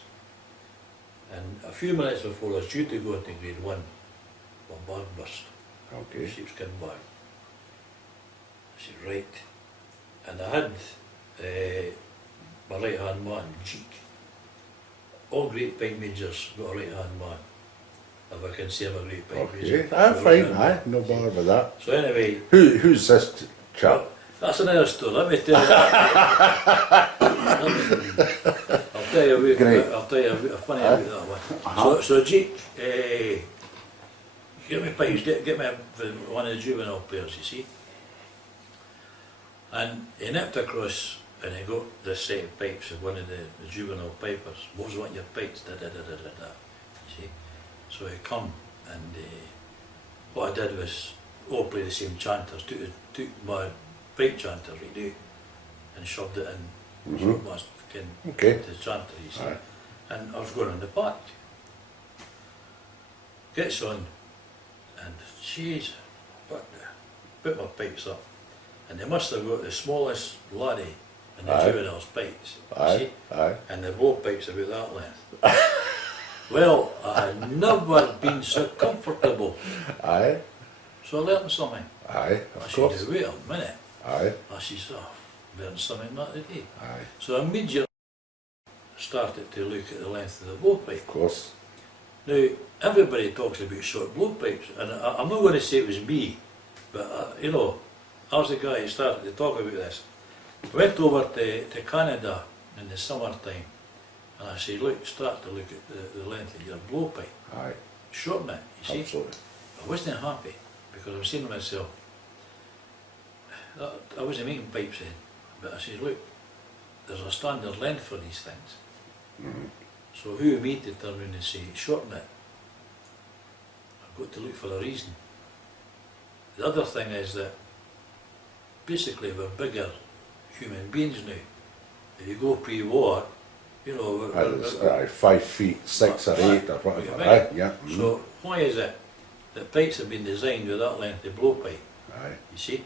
and a few minutes before I was due to go into grade 1, my bag burst. Okay. Sheepskin bag. I said, right. And I had my right hand man, Cheek. All great pipe majors got a right hand man. If I can say I'm a great pipe major. Okay, I'm fine, aye, no bother with that. So anyway, Who's this chap? that's another story. Let me tell you. I'll tell you. Great. I'll tell you a funny about that one. So Cheek, get me pipes. Get me one of the juvenile players. You see. And he nipped across and he got this set of pipes of one of the juvenile pipers. What want your pipes? Da da da da da da. You see. So he come and what I did was all play the same chanters. Took my pipe chanter right out and shoved it in so it must can Okay. to chanter, you see. Aye. And I was going on the park. Gets on, and jeez, what the, put my pipes up, and they must have got the smallest laddie in the Aye. juvenile's pipes, you Aye. see, Aye. and the blow pipes about that length. Well, I had never been so comfortable, Aye. so I learned something. Aye. I Of said, course. wait a minute, Aye. I said, oh, learned something that today. Aye. So I immediately started to look at the length of the blowpipe. Of course. Now, everybody talks about short blowpipes, and I'm not going to say it was me, but you know, I was the guy who started to talk about this. Went over to Canada in the summertime, and I said, look, start to look at the length of your blowpipe. Aye. Shorten it, you see. Absolutely. I wasn't happy, because I'm saying to myself, I wasn't making pipes then, but I said, look, there's a standard length for these things. Mm-hmm. So who am I to turn around and say, shorten it? I've got to look for a reason. The other thing is that basically we're bigger human beings now. If you go pre-war, you know, Aye, 5 feet 6 or 8 or whatever. big. Aye. Yeah. Mhm. So why is it that pipes have been designed with that length of blowpipe, Aye. you see?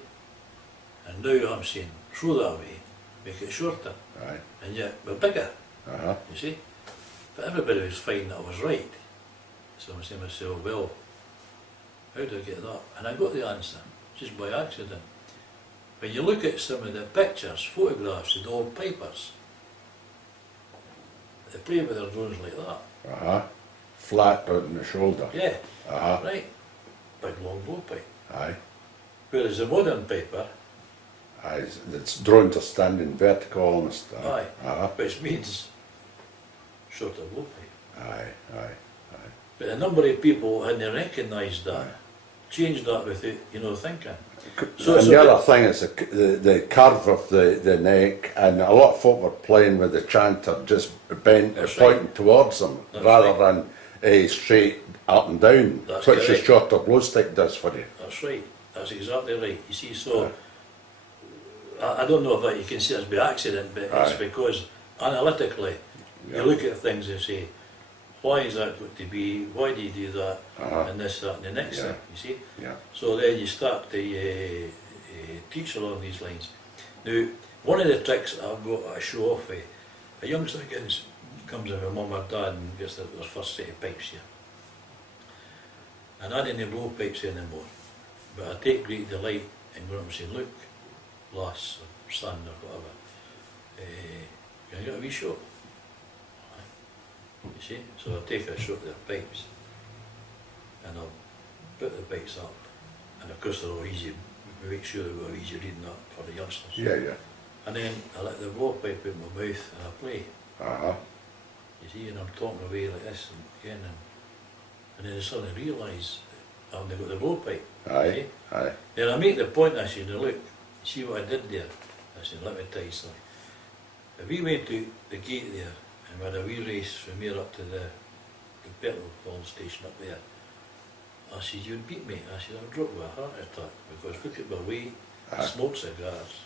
And now I'm saying, throw that away, make it shorter, Aye. and yet we're bigger, Uh-huh. you see? But everybody was finding that I was right. So I'm saying to myself, well, how do I get that? And I got the answer, just by accident. When you look at some of the pictures, photographs of the old pipers, they play with their drones like that. Uh-huh. Flat out in the shoulder. Yeah, Uh-huh. right. Big long blowpipe. Aye. Whereas the modern piper, Aye. It's drawn to standing vertical almost. aye, Uh-huh. which means shorter blowpipe. Aye. Aye. But a number of people hadn't recognised that, changed that without, you know, thinking. So- And so the the- other thing is the curve of the neck, and a lot of folk were playing with the chanter just bent, That's pointing towards them, That's rather right. than straight up and down, That's which the correct. shorter blow stick does for you. That's right, that's exactly right. You see, so, I don't know if that you can say it's by accident, but it's Aye. because analytically, Yeah. you look at things and say, why is that got to be, why do you do that, Uh-huh. and this, that, and the next Yeah. thing, you see? Yeah. So then you start to teach along these lines. Now, one of the tricks I've got to show off, a youngster comes in with mum or dad and gets their first set of pipes here. And I didn't blow pipes anymore, but I take great delight in going up and saying, look, lass or son or whatever, can I get a wee shot? You see, so I take a shot of their pipes and I'll put the pipes up, and of course they're all easy, we make sure they've got an easy reading up for the youngsters. Yeah, yeah. And then I let the blowpipe in my mouth and I play, Uh-huh. you see, and I'm talking away like this and again, and then I suddenly realise I haven't got the blowpipe. Aye. Aye. Then I make the point, I said, now look, see what I did there? I said, let me tell you something. If we went to the gate there and we had a wee race from here up to the petrol station up there, I said, you'd beat me. I said, I'd drop with a heart attack because look at my weight, I Aye. smoke cigars.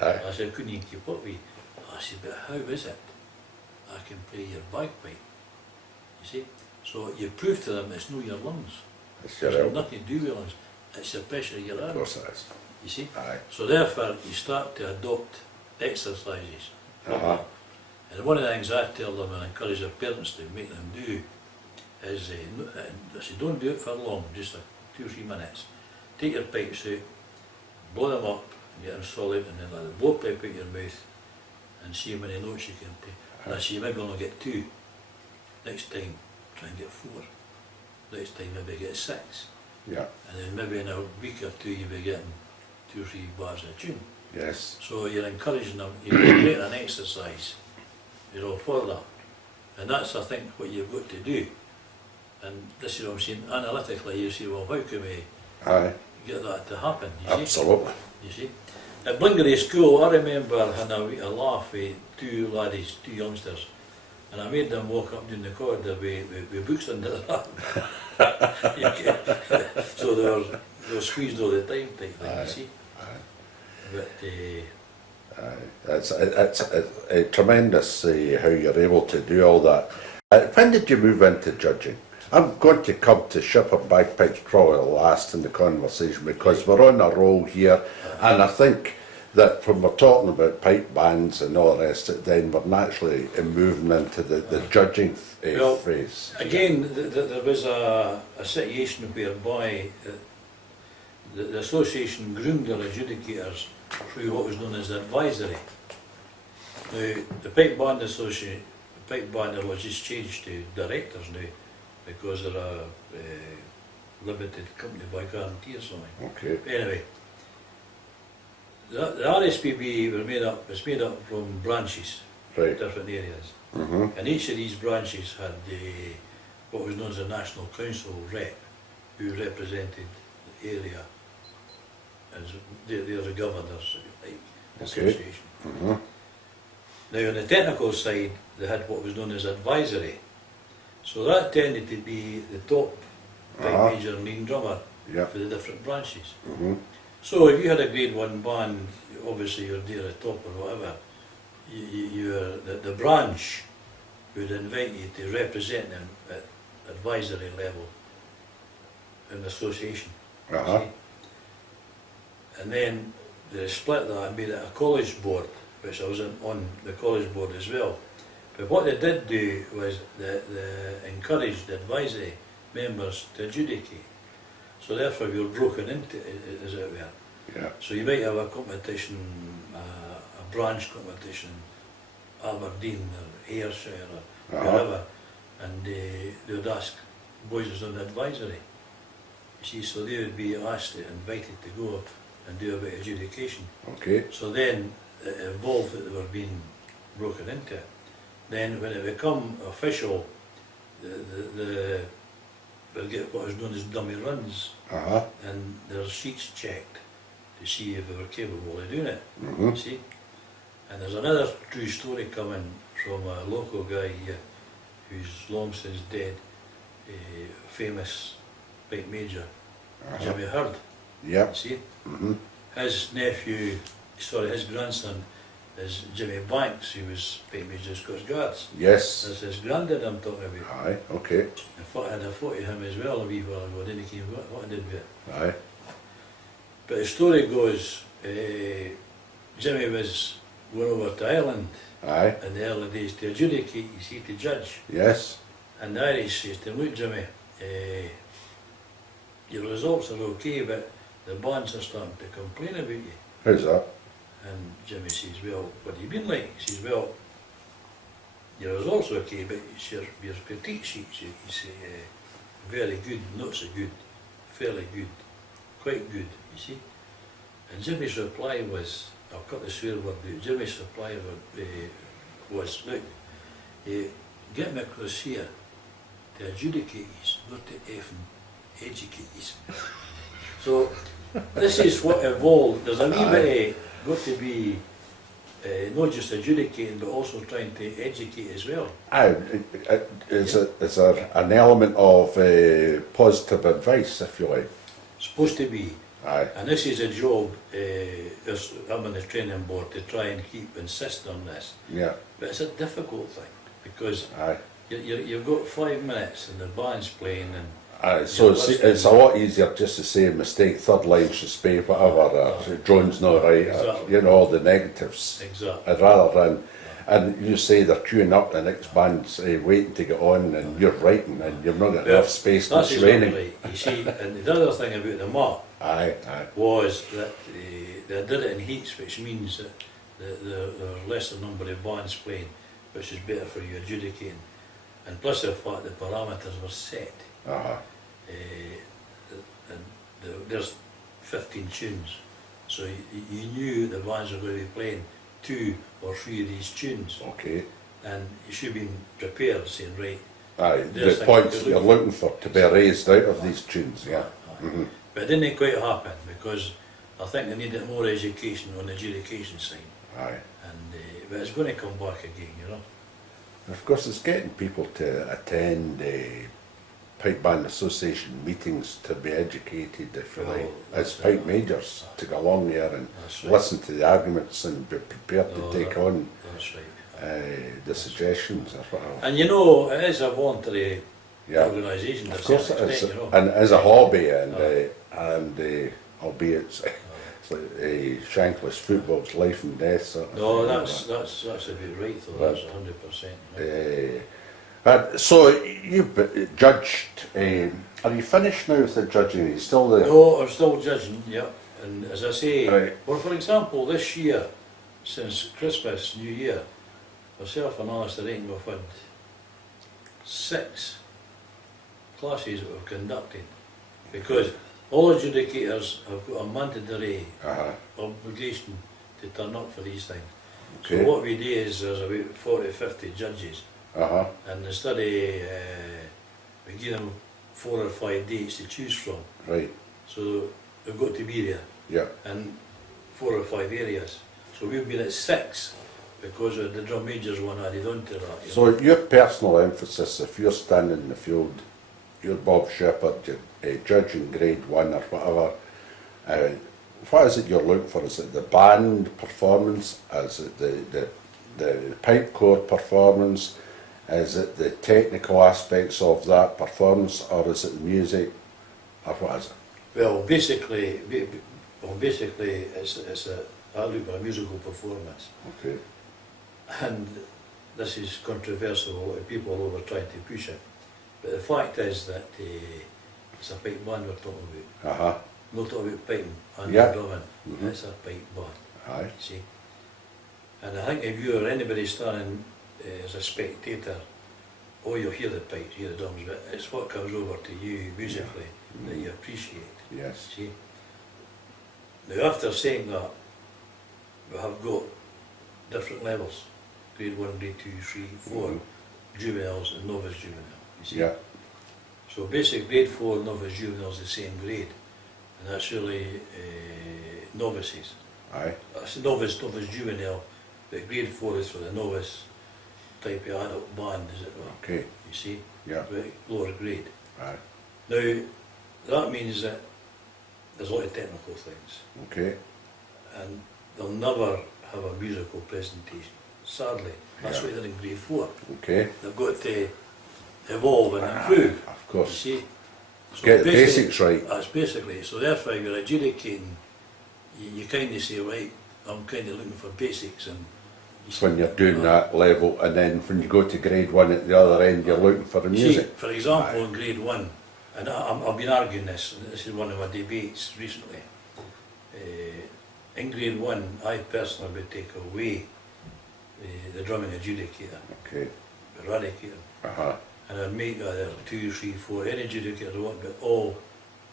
Aye. I said, I couldn't even keep up with you. I said, but how is it I can play your bagpipe? You see? So you prove to them it's not your lungs. It's It's your got elbow. nothing to do with lungs. It's the pressure of your Of arm. course it is. You see? Aye. So therefore you start to adopt exercises. Uh-huh. And one of the things I tell them and encourage their parents to make them do is, I say, don't do it for long, just like 2 or 3 minutes. Take your pipes out, blow them up, and get them solid, and then let the blowpipe out your mouth, and see how many notes you can play. And I say, you maybe only get 2. Next time, try and get 4. Next time, maybe get 6. Yeah. And then maybe in a week or 2, you'll be getting 2 or 3 bars of tune. Yes. So you're encouraging them, you're creating an exercise, you know, for that. And that's, I think, what you've got to do. And this is what I'm saying, analytically you say, well, how can we Aye. get that to happen, you see? Absolutely. You see? At Blingery School, I remember having a laugh with 2 laddies, 2 youngsters, and I made them walk up down the corridor with books under their arm. So they were squeezed all the time type thing, Aye. you see? Aye. But It's tremendous how you're able to do all that. When did you move into judging? I'm going to come to Shepherd Bagpipes probably last in the conversation because we're on a roll here, and I think that when we're talking about pipe bands and all the rest of it, then we're naturally moving into the judging phase. Again, there was a situation whereby the association groomed their adjudicators through what was known as advisory. Now, the pipe band association, the pipe band was just changed to directors now because they're a limited company by guarantee or something. Okay. But anyway, the RSPB was made up from branches, Right. different areas, Mm-hmm. and each of these branches had what was known as a national council rep, who represented the area as they're the governors, if you like, association. Mm-hmm. Now on the technical side, they had what was known as advisory. So that tended to be the top pipe major and lead drummer Yeah. for the different branches. Mm-hmm. So if you had a grade 1 band, obviously you're there at top or whatever, the branch would invite you to represent them at advisory level in the association. Uh-huh. And then they split that and made it a college board, which I was on the college board as well. But what they did do was they encouraged the advisory members to adjudicate. So therefore you're broken into it, as it were. Yeah. So you might have a competition, a branch competition, Aberdeen or Ayrshire or wherever, and they would ask boys who's on the advisory. You see, so they would be asked, invited to go and do a bit of adjudication. Okay. So then it evolved that they were being broken into it. Then when it become official, they'll get what is known as dummy runs, Uh-huh. and their sheets checked to see if they were capable of doing it. Mm-hmm. You see? And there's another true story coming from a local guy here who's long since dead, a famous pipe major, Jimmy Hurd. Yeah. You see? Mm-hmm. His grandson is Jimmy Banks, who was pipe major of Scots Guards. Yes. That's his granddad I'm talking about. Aye. Okay. In fact, I had a photo of him as well a wee while ago, didn't he? What I did with it. Aye. But the story goes, Jimmy was going over to Ireland Aye. in the early days to adjudicate, you see, to judge. Yes. And the Irish says to him, look Jimmy, your results are okay, but the bands are starting to complain about you. How's that? And Jimmy says, well, what do you mean like? He says, well, your results are okay, but it's your critique sheets, you say, very good, not so good, fairly good, quite good, you see. And Jimmy's reply was, I'll cut the swear word out, Jimmy's reply was, look, get me across here to adjudicate these, not to effing educate these. So, this is what evolved. There's a wee bit got to be not just adjudicating, but also trying to educate as well. Aye. It's an element of positive advice, if you like. Supposed to be. Aye. And this is a job, I'm on the training board to try and keep insisting on this. Yeah. But it's a difficult thing because Aye. you've got 5 minutes and the band's playing and Aye. So it's a lot easier just to say mistake, third line should be whatever, drone's not right, Exactly. you know, all the negatives. exactly. Rather than, and you say they're queuing up, the next band's waiting to get on, and you're writing, and you've not got enough space, and That's it's raining. exactly. You see, and the other thing about the mark Aye, aye. was that they did it in heats, which means that there are lesser number of bands playing, which is better for you adjudicating. And plus the fact the parameters were set. Uh-huh. There's 15 tunes, so you knew the bands were going to be playing 2 or 3 of these tunes, Okay. and you should have been prepared, saying, right. Aye, There's the things points to you're look looking for to be raised out of these tunes, yeah. Aye. Mm-hmm. But it didn't quite happen because I think they needed more education on the adjudication side, Aye. and but it's going to come back again, you know. Of course, it's getting people to attend Pipe Band Association meetings to be educated, if you Well, like, that's as pipe right. majors, to go along there and That's right. listen to the arguments and be prepared to No, take on That's right. the suggestions or whatever. And you know, it is a voluntary Yeah, organisation to a of course certain it is, extent, you know. and it is a hobby, and albeit it's like shankless football's life and death sort of No, thing, that's a bit right though, But- that's 100%. so you've judged. Are you finished now with the judging? Are you still there? No, I'm still judging, yeah. And as I say, Right. well, for example, this year, since Christmas, New Year, myself and Alistair Rain, we've had 6 classes that we've conducted, because all adjudicators have got a mandatory obligation to turn up for these things. Okay. So what we do is there's about 40, 50 judges, and the study, we give them 4 or 5 dates to choose from. Right. So they've got to be there, Yeah. and 4 or 5 areas. So we've been at 6 because of the drum majors one added on to that. You know. So your personal emphasis, if you're standing in the field, you're Bob Shepherd, you're judging grade 1 or whatever, what is it you're looking for? Is it the band performance? Is it the pipe corps performance? Is it the technical aspects of that performance, or is it the music, or what is it? Well, basically, I look for a musical performance, Okay. and this is controversial. A lot of people are over trying to push it, but the fact is that it's a pipe band we're talking about. We're not talking about piping and Yeah. drumming. Mhm. It's a pipe band. Aye. See, and I think if you or anybody standing as a spectator, all you'll hear the pipes, hear the drums, but it's what comes over to you musically that you appreciate. Yes. See, now after saying that, we have got different levels: grade 1, grade 2, 3, 4, juveniles and novice juvenile. You see, Yeah. so basic grade 4 novice juvenile is the same grade, and that's really novices. Aye. That's novice juvenile, but grade 4 is for the novice type of adult band, as it were. Okay. You see, Yeah. very lower grade. Aye. Now, that means that there's a lot of technical things, Okay. and they'll never have a musical presentation. Sadly, that's Yeah. why they're in grade 4. Okay. They've got to evolve and improve. Of You course. see, so Get the basically- basics right. That's basically. So therefore, if you're adjudicating, you kind of say, right, I'm kind of looking for basics, and you see, When you're doing that level, and then when you go to grade 1 at the other end, you're looking for the You see, music. for example, Aye. in grade 1, and I've been arguing this, and this is one of my debates recently. In grade 1, I personally would take away the drumming adjudicator, Okay. eradicate them, and I'd make either 2, 3, 4, any adjudicator I want, but all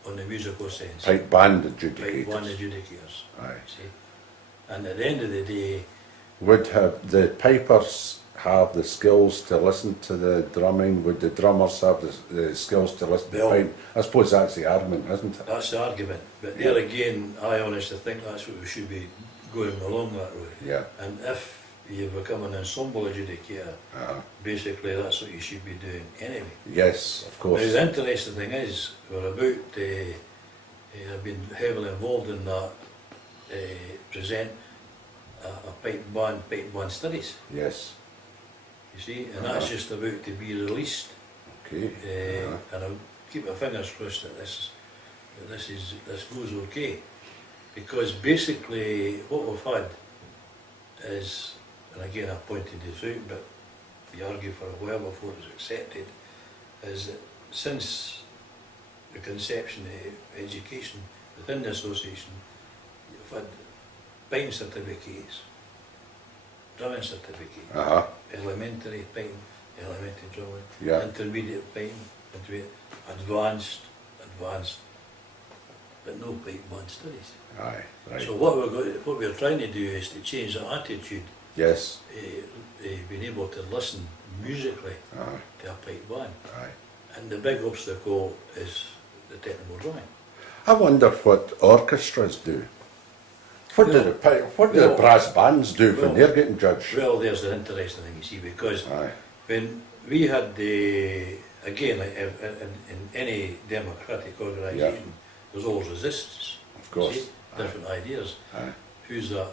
on the musical sense. Pipe band Pipe 1 adjudicators. adjudicators. Aye. See, and at the end of the day, Would have the pipers have the skills to listen to the drumming? Would the drummers have the skills to listen to Well- the pipe? I suppose that's the argument, isn't it? that's the argument. But there again, I honestly think that's what we should be going along that route. Yeah. And if you become an ensemble adjudicator, basically that's what you should be doing anyway. Yes, of Now course. the interesting thing is, we're about I've been heavily involved in that, present a pipe band studies, Yes. you see, and that's just about to be released. Okay. And I'll keep my fingers crossed that this goes okay, because basically what we've had is, and again I pointed this out, but we argued for a while before it was accepted, is that since the conception of education within the association, you've had piping certificates, drumming certificate, elementary piping, elementary drumming, Yeah. intermediate piping, intermediate, advanced, but no pipe band studies. Aye. Right. So what we're trying to do is to change the attitude, Yes. being able to listen musically Aye. to a pipe band. Aye. And the big obstacle is the technical drawing. I wonder what orchestras do. What do the brass bands do when they're getting judged? Well, there's the interesting thing, you see, because Aye. when we had again, like in any democratic organisation, there's always resistance. Of course. See? Different ideas. Aye. Who's that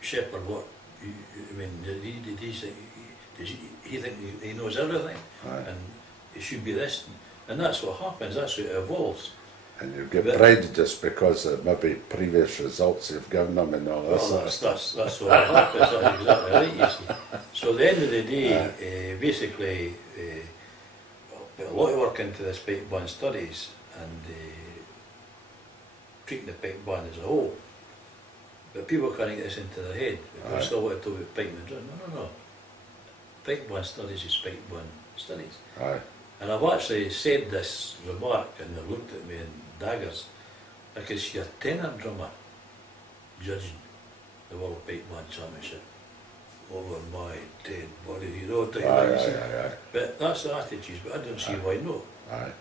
shepherd? What? I mean, did he think he knows everything? Aye. And it should be this. And that's what happens, that's what it evolves. And you get prejudice because of maybe previous results you've given them and all this. Well, that's what happens, that's exactly right, you see. So at the end of the day, basically, put a lot of work into this pipe band studies and treating the pipe band as a whole. But people can't get this into their head. People still want to talk about pipe and drum. No. Pipe band studies is pipe band studies. Aye. And I've actually said this remark and they looked at me in daggers. I could see a tenor drummer judging the World Pipe Band Championship over my dead body, you know, Aye. But that's the attitude, but I don't see why not. Aye.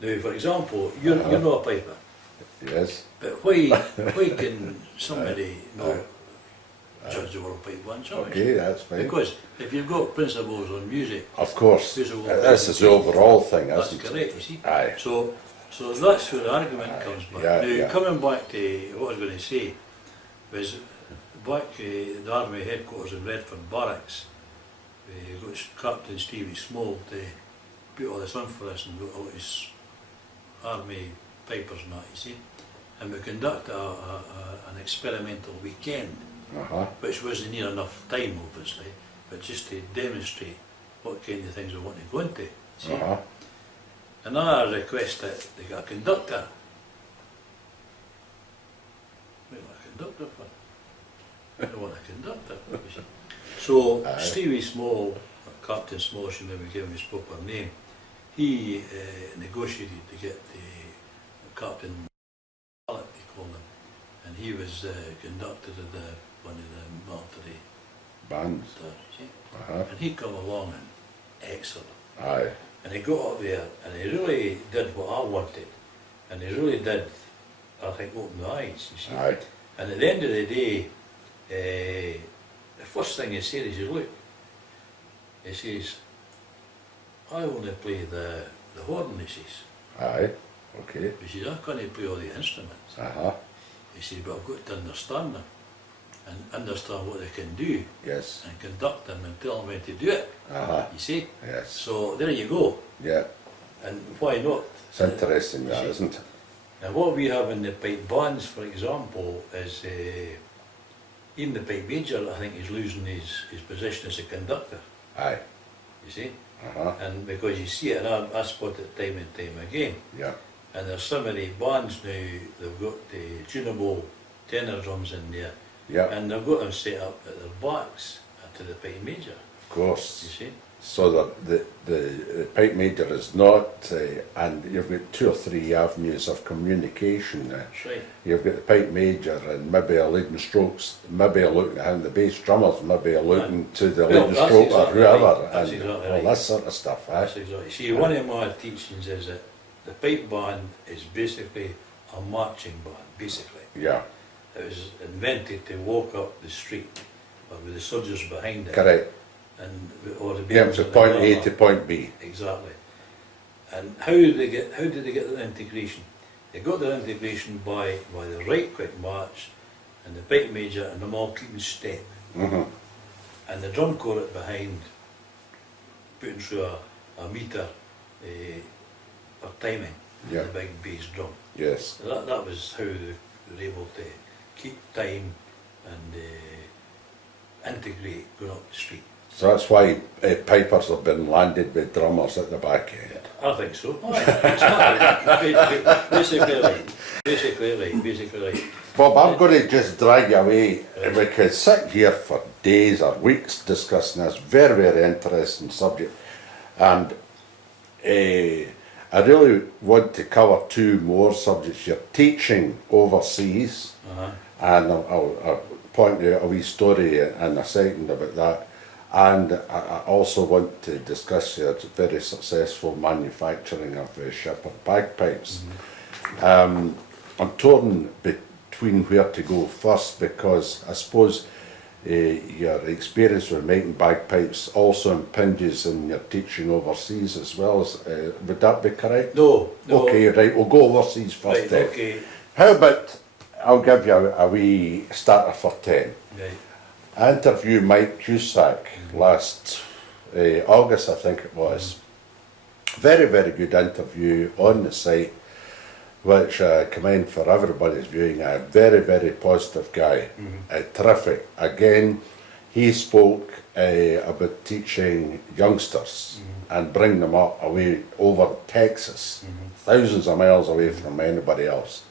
Now, for example, you're not a piper, Yes. but why can somebody not judge the World Pipe Band Championship? Okay, that's fine. Because if you've got principles on music, Of course. This This is the overall thing, that's isn't correct, it? you see. Aye. So that's where the argument comes back. Now, coming back to what I was going to say, was back the Army headquarters in Redford Barracks, we got Captain Stevie Small to put all this on for us and got all his Army pipers and that, you see. And we conducted an experimental weekend, which wasn't near enough time, obviously, but just to demonstrate what kind of things we want to go into, see. And I requested they got a conductor. What do a conductor for? I don't want a conductor. So Stevie Small, or Captain Small, should never give him his proper name, he negotiated to get the Captain Ballot, they call him, and he was conductor of one of the military Bands. and he come along and excellent. Aye. And he got up there and he really did what I wanted. And he really did, I think, open the eyes, you see. Aye. And at the end of the day, the first thing he said is, look, he says, I only play the horn, he says. Aye. Okay. He says, I can't play all the instruments. He says, but I've got to understand them and understand what they can do. Yes. And conduct them and tell them when to do it. You see? Yes. So there you go. Yeah. And why not? It's interesting, that, isn't it? And what we have in the pipe bands, for example, is even the pipe major, I think, is losing his position as a conductor. Aye. You see? And because you see it, and I spot it time and time again. Yeah. And there's so many bands now, they've got the tunable tenor drums in there. Yeah. And they've got them set up at their backs to the pipe major. Of course. You see? So that the pipe major is not, and you've got 2 or 3 avenues of communication. That's right. You've got the pipe major and maybe a leading strokes, maybe a looking at him, the bass drummers, maybe a looking to the leading stroke or whoever, That's and exactly all that sort of stuff. That's exactly. See, one of my teachings is that the pipe band is basically a marching band, basically. Yeah. It was invented to walk up the street with the soldiers behind it. Correct. And or the Yeah, from point A to point B. Exactly. And how did they get that integration? They got their integration by the right quick march and the pipe major and them all keeping step. And the drum corps behind putting through a meter for timing, Yeah. the big bass drum. Yes. That was how they were able to keep time and integrate going up the street. So that's why pipers have been landed with drummers at the back end. I think so. Basically right. Bob, I'm going to just drag you away. We could sit here for days or weeks discussing this very, very interesting subject. And I really want to cover 2 more subjects. You're teaching overseas, and I'll point out a wee story in a second about that. And I also want to discuss your very successful manufacturing of shepherd bagpipes. I'm torn between where to go first, because I suppose your experience with making bagpipes also impinges on your teaching overseas as well. Would that be correct? No, no. Okay, right, we'll go overseas first. Right, then. okay. How about, I'll give you a wee starter for 10. Right. I interviewed Mike Cusack last August, I think it was. Very, very good interview on the site, which I commend for everybody's viewing. A very, very positive guy. Terrific. Again, he spoke about teaching youngsters and bring them up away over Texas, thousands of miles away from anybody else.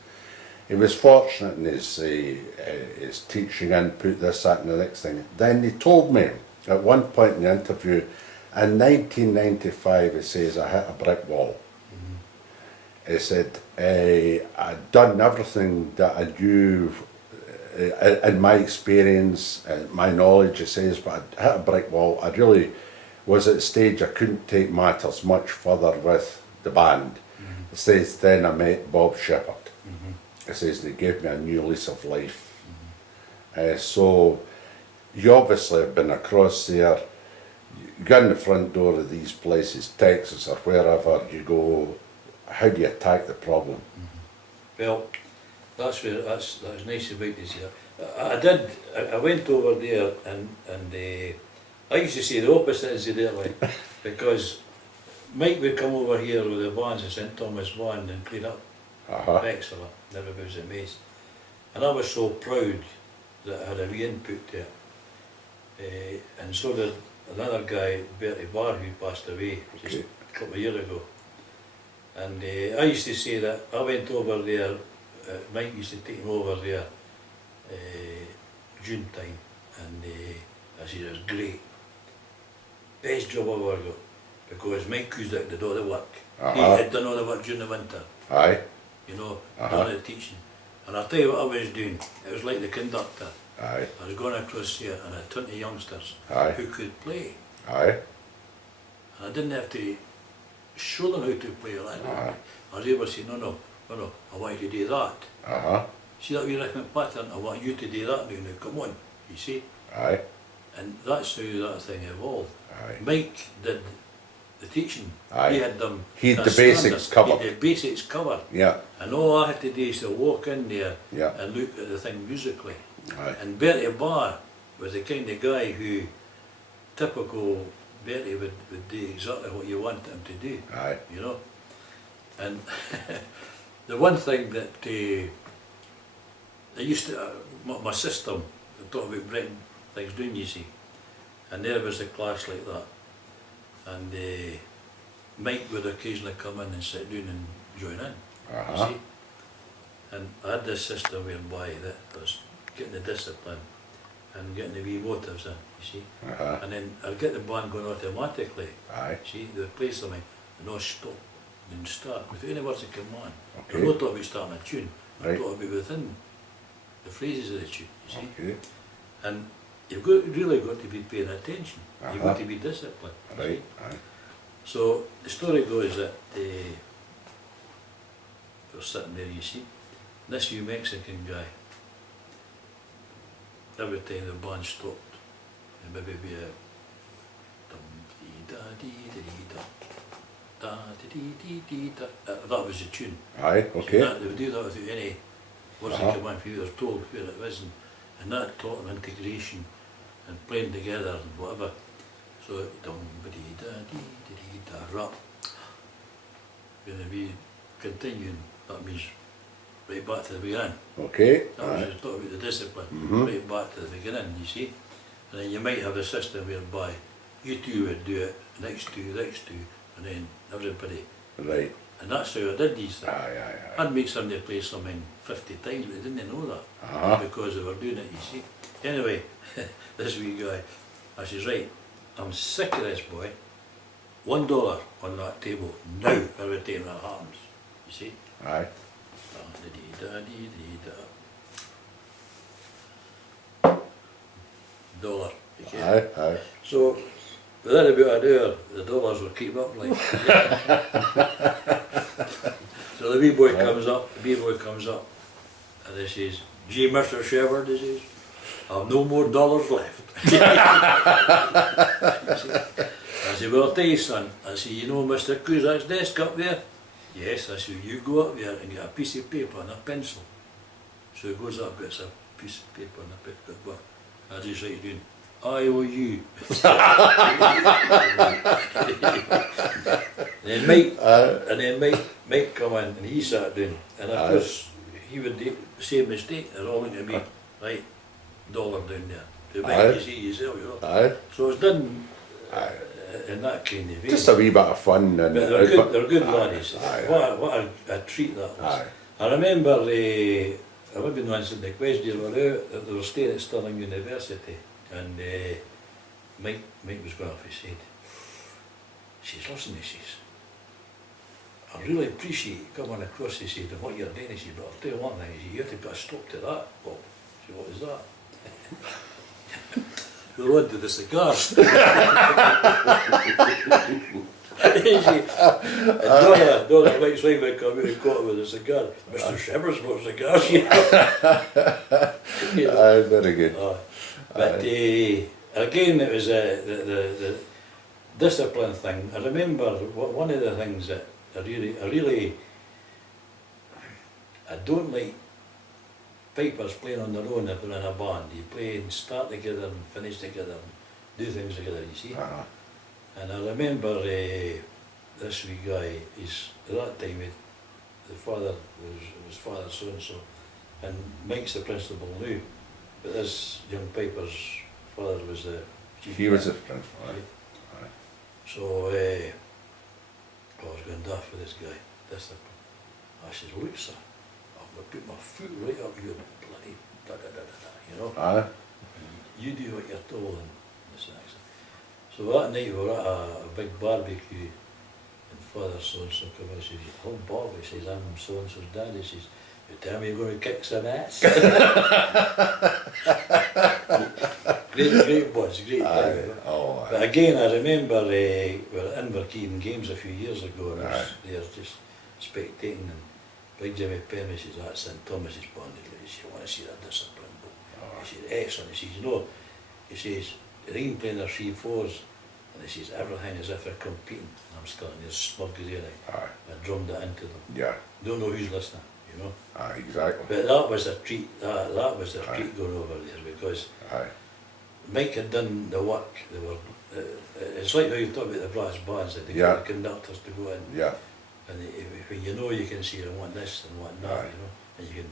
He was fortunate in his teaching input, this, that and the next thing. Then he told me at one point in the interview, in 1995, he says, I hit a brick wall. He said, I'd done everything that I knew in my experience, my knowledge, he says, but I'd hit a brick wall. I really was at a stage I couldn't take matters much further with the band. He says, then I met Bob Shepherd. He says, they gave me a new lease of life. So you obviously have been across there, you get in the front door of these places, Texas or wherever you go. How do you attack the problem? Well, that's nice about this here. I went over there and I used to say the opposite is there, like, because Mike would come over here with the bands of St Thomas Band and clean up Bexeter, never was amazed. And I was so proud that I had a wee input there. And so did another guy, Bertie Barr, who passed away just a couple of years ago. And I used to say that I went over there, Mike used to take me over there June time, and I said it was great. Best job I ever got, because Mike Cusack did all the work. He had done all the work during the winter. Aye. You know, done the teaching. And I'll tell you what I was doing, it was like the conductor. Aye. I was going across here and I had 20 youngsters who could play. Aye. And I didn't have to show them how to play or anything. I was able to say, no, I want you to do that. See that wee rhythmic pattern, I want you to do that now, come on, you see? Aye. And that's how that thing evolved. Aye. Mike did the teaching. Aye. He had them. He had the basics covered. He had the basics covered. Yeah. And all I had to do is to walk in there Yeah. and look at the thing musically. Aye. And Bertie Barr was the kind of guy who, typical Bertie would do exactly what you want him to do. Aye. You know? And the one thing that I used to, my system, I talk about breaking things down, you see, and there was a class like that, and Mike would occasionally come in and sit down and join in, you see, and I had this system whereby that was getting the discipline and getting the wee motives in, you see, and then I'd get the band going automatically, see, they would play something, and no stop, and start, without any words of command. I'm not talking about starting a tune, I'm talking about within the phrases of the tune, you see. And you've really got to be paying attention, you've got to be disciplined. Right. So the story goes that they were sitting there, you see, this New Mexican guy, every time the band stopped, there maybe be a dum-dee-da-dee-dee-da, da-dee-dee-dee-da, that was the tune. Aye, okay. They would do that without any words of command for you, they're told where it was, and that taught them integration and playing together and whatever. So dum-dee-da-dee-dee-da, rap. When they be continuing, that means right back to the beginning. Okay. That was just talking about the discipline, right back to the beginning, you see. And then you might have a system whereby you two would do it, next two, and then everybody. Right. And that's how I did these things. Aye. I'd make somebody play something 50 times, but they didn't know that because they were doing it, you see. Anyway, this wee guy, I says, right, I'm sick of this boy. $1 on that table now, every time that happens, you see. Aye. Dollar, okay. Aye. So, within about an hour, the dollars will keep up like. So the wee boy comes up, and he says, "Gee, Mr. Shepherd," he says, I've no more dollars left. I said, well, I'll tell you, son. I said, you know Mr. Kuzak's desk up there? Yes. I said, you go up there and get a piece of paper and a pencil. So he goes up, gets a piece of paper and a pencil. I just write down, IOU. And then Mike come in and he sat down. And of course, he would do the same mistake. They're all looking at me, right, dollar down there. To make you see yourself, you know. So it's done in that kind of way. Just a wee bit of fun. And but they're good laddies. What a treat that was. I remember I lived in once in the Question were out, they were staying at Stirling University, and Mike was going off, he says, listen, he says, I really appreciate you coming across, he said, and what you're doing, he said, but I'll tell you one thing, he said, you have to put a stop to that. Well, I said, what is that? We're on to the cigars. And Donna Mike's wife would come out and caught him with a cigar. Mr. Shivers smokes cigars, you know. Very good. But again, it was the discipline thing. I remember one of the things that I don't like pipers playing on their own if they're in a band. You play and start together and finish together and do things together, you see. And I remember this wee guy, at that time the father was father so and so, and Mike's the principal now, but this young piper's father was the chief. He was the principal. So I was going daft with this guy. I said, look, sir, I'm going to put my foot right up your bloody you know. You do what you're told and this and that. So that night we were at a big barbecue, and Father so-and-so came in and says, oh Bob, he says, I'm so-and-so's dad, he says, you tell me you're going to kick some ass? Great boys, great guy. But again, I remember we were at Inverkeithing Games a few years ago, and they were just spectating, and Big Jimmy Penny says, that's St Thomas's bond. He says, you want to see that discipline? He says, excellent. He says, you know, he says, they're even playing their 3-4s, and he says, everything as if they're competing. And I'm starting to smug as anything. I drummed it into them. Don't know who's listening, you know. Exactly. But that was a treat, that was a treat going over there, because Mike had done the work. They were, it's like how you talk about the brass bands, that they get the conductors to go in. And if you know, you can see, I want this and want that, you know, and you can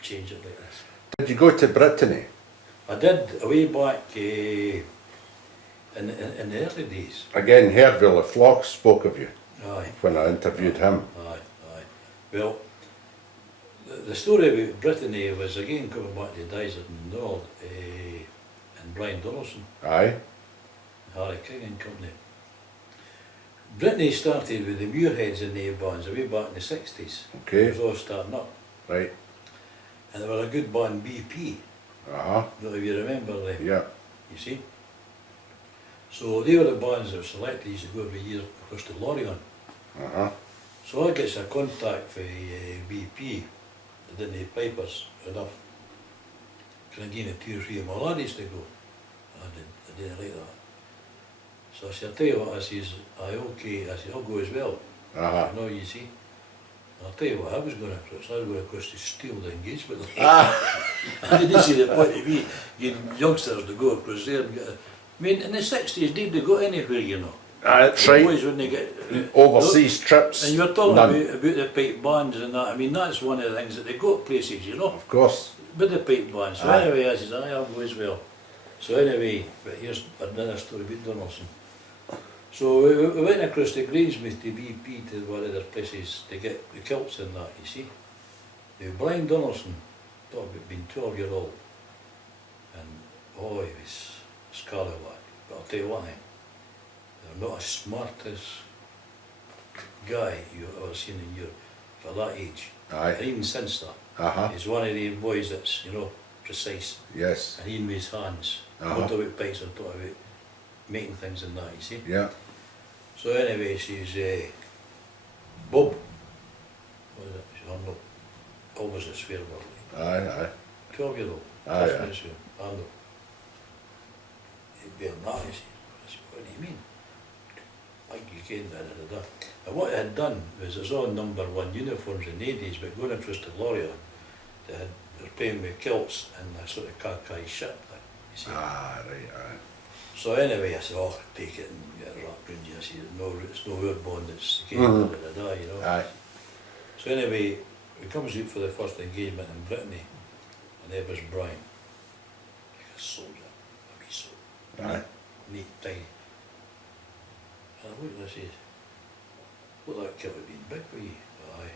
change it like this. Did you go to Brittany? I did, way back in the early days. Again, Herville, the Flock spoke of you when I interviewed him. Well, the story about Brittany was again coming back to the days of the North and Brian Donaldson, Harry King and company. Brittany started with the Muirheads in the bands way back in the 60s. It was all starting up. And there was a good band, BP. Don't know if you remember them. You see? So they were the bands that were selected. Used to go every year across to Lorient. So I get a contact for BP. They didn't have pipers enough. Can I give me 2 or 3 of my laddies to go? I didn't like that. So I said, I'll tell you what, I says, okay. I said, I'll go as well. You know, you see. I'll tell you what I was going across. I was going across to steal the engagement. I didn't see the point of me getting youngsters to go across there and get I mean, in the 60s, did they go anywhere, you know? That's right. Always when they get overseas trips. And you were talking about the pipe bands and that. I mean, that's one of the things that they go places, you know. Of course. With the pipe bands. So anyway, I says, I'll go as well. So anyway, but here's another story about Donaldson. So we went across the Grangemouth to BP to one of their places to get the kilts and that, you see. Now, Brian Donaldson, talk about being 12-year-old, and he was scallywag. But I'll tell you one thing, they're not as smart as guy you've ever seen in Europe for that age. And even since that, he's one of the boys that's, you know, precise. And even with his hands. I'm not talking about pipes, I'm talking about making things in that, you see. So anyway, she's Bob. What is it? She's almost a swear word. 12-year-old. Aye, First aye. mate said, Arnold, he'd be nice. I said, what do you mean? Like you came da da da da. And what I had done was, it was all #1 uniforms in the 80s, but going across to Loria, they were playing with kilts and a sort of khaki shirt thing, you see. Ah, right, aye. So anyway, I said, oh, take it and get it wrapped round you. I said, it's no airborne, it's the game, Mhm. da da da, you know. Aye. So anyway, we comes out for the first engagement in Brittany, and there was Brian, like a soldier, a wee soldier, Aye. neat, tiny. And I looked and I said, well, that kilt had been big for you. Aye.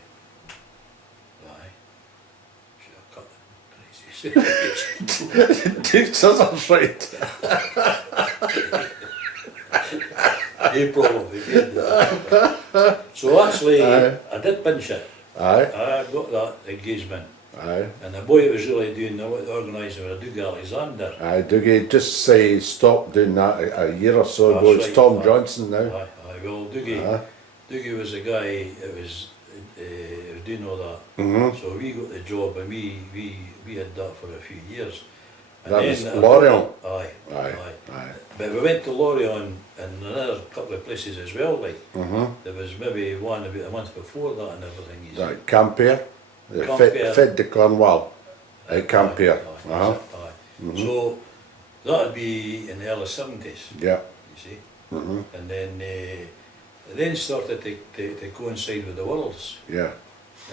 Aye. Should have cut them. Take scissors, right? No problem, we did that. So actually, Aye. I did pinch it. Aye, I got that engagement. aye. And the boy that was really doing the organising was Dougie Alexander. Aye, Dougie, just say stop doing that a year or so ago. That's It's right, Tom aye. Johnson now. Aye, well, Dougie, Aye. Dougie was the guy that was doing all that. Mm-hmm. So we got the job and we had that for a few years. And That was then Lorient. Aye, Aye, aye. But we went to Lorient and another couple of places as well, like. Mm-hmm. There was maybe one about a month before that and everything. You see. Right, Campier. Campier. Fed de Cornwall. Campier. Aye, Uh-huh. aye. Mhm. So that would be in the early 70s, Yeah. you see. Mm-hmm. And then started to coincide with the Worlds, Yeah.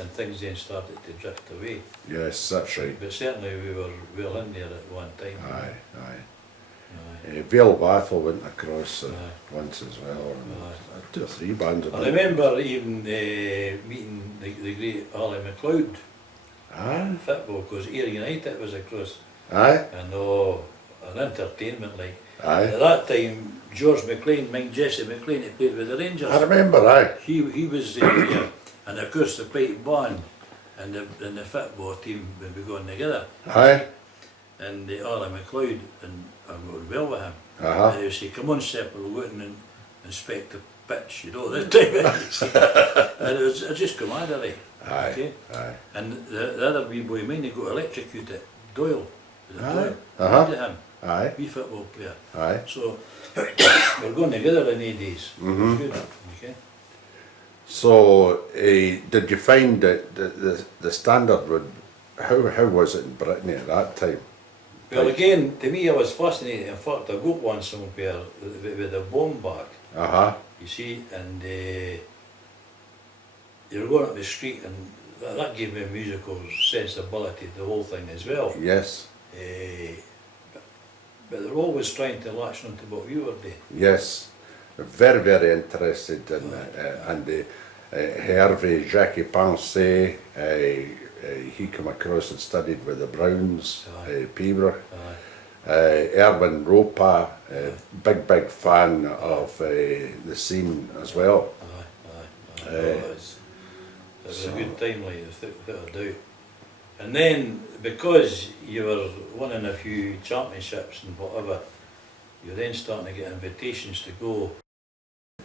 and things then started to drift away. Yes, that's right. But certainly we were well in there at one time. Aye, aye. Aye. Vale Bathel went across Aye. once as well. And Aye. 2 or 3 bands. I remember even meeting the great Ali McLeod Aye, in football, because Ayr United was across, aye, and an entertainment like. aye. At that time, George McLean, Mike Jesse McLean, he played with the Rangers. I remember, aye. He was there, and of course the Pipe band and the football team would be going together. Aye. And Arlie McLeod, and I got well with him. Uh-huh. And he would say, come on, Sepp, we'll go out and inspect the pitch, you know, this time. And it was just camaraderie. Aye, Okay? aye. And the other wee boy, mine, he got electrocuted. Doyle. Was it Aye. Doyle? Uh-huh. Remember him? Aye, Wee football player. aye. So, we're going together in the days. Mhm. Good. Okay. So, did you find that the standard would, how was it in Brittany at that time? Well, again, to me, I was fascinated. In fact, I got one somewhere with a bomb bag, Uh-huh, you see, and you were going up the street, and that gave me a musical sensibility, the whole thing as well. yes, But they're always trying to latch onto what we were doing. yes. Very, very interested in Hervé, Jacques Pensée, he came across and studied with the Browns, Aye. Peeber. Aye. Erwin Ropa, big fan of the scene as well. Aye. Aye. Well, it was a good time, like, without a doubt. And then, because you were winning a few championships and whatever, you're then starting to get invitations to go.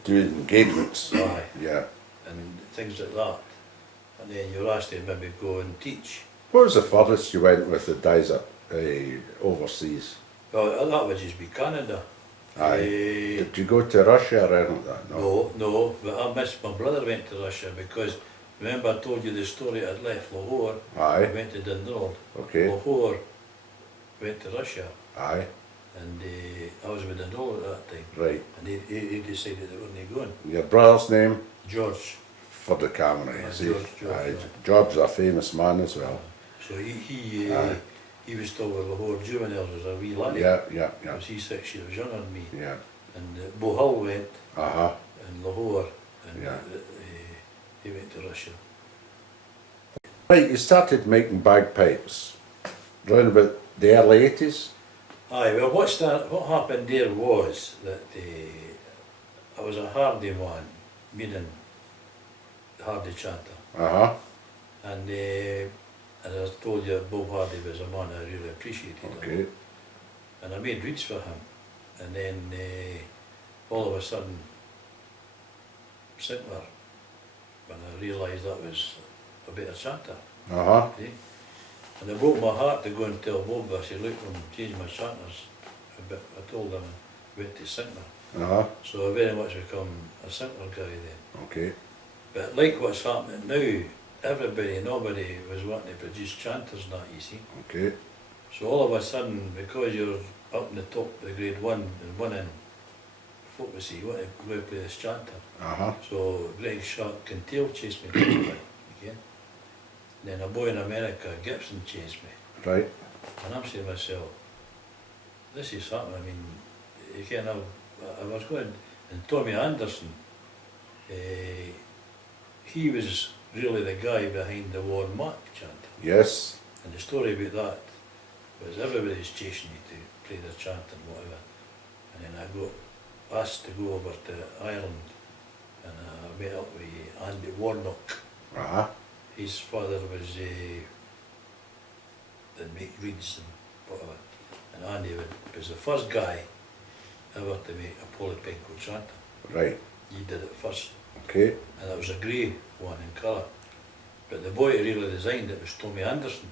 Do engagements. Aye. Yeah. And things like that. And then you're asked to maybe go and teach. What was the furthest you went with the guys up overseas? Well, that would just be Canada. Aye. Did you go to Russia or anything like that? No, but I missed, my brother went to Russia because, remember I told you the story, I'd left Lahore, I Aye. went to Dundalk, Okay. Lahore, went to Russia, Aye. and I was with Dundalk at that time, Right. and he decided they weren't going. Your brother's name George. for the camera, Aye, you see. George, Aye. yeah. George's a famous man as well. So Aye. he was still with Lahore Juveniles as a wee laddie, Yeah, yeah, yeah, because he's 6 years younger than me. yeah. And Bohal went, Uh-huh. and Lahore, and Yeah. he went to Russia. Right, you started making bagpipes around about the early 80s? Aye, well what happened there was that I was a Hardy man, meaning Hardy chanter. Uh-huh. And as I told you, Bob Hardy was a man I really appreciated. Okay. And I made reeds for him. And then all of a sudden, Sinclair, when I realised that was a better chanter, Uh-huh. see? And it broke my heart to go and tell Bob, I said, look, I'm changing my chanters a bit. I told him I went to Sinclair. So I very much become a Sinclair guy then. Okay. But like what's happening now, nobody was wanting to produce chanters and that, you see. Okay. So all of a sudden, because you're up in the top of the grade 1 and winning, folk would say, you want to go and play this chanter. So Greg Sharp and Tail chased me again. And then a boy in America, Gibson, chased me. Right. And I'm saying to myself, this is happening. I mean, you can't have, I was going, and Tommy Anderson, he was really the guy behind the Warren Mark chanter. Yes. And the story about that was everybody's chasing me to play their chant and whatever. And then I got asked to go over to Ireland and I met up with Andy Warnock. His father was the make reeds and whatever. And Andy was the first guy ever to make a polypenco chanter. Right. He did it first. Okay. And it was a grey one in colour. But the boy who really designed it was Tommy Anderson.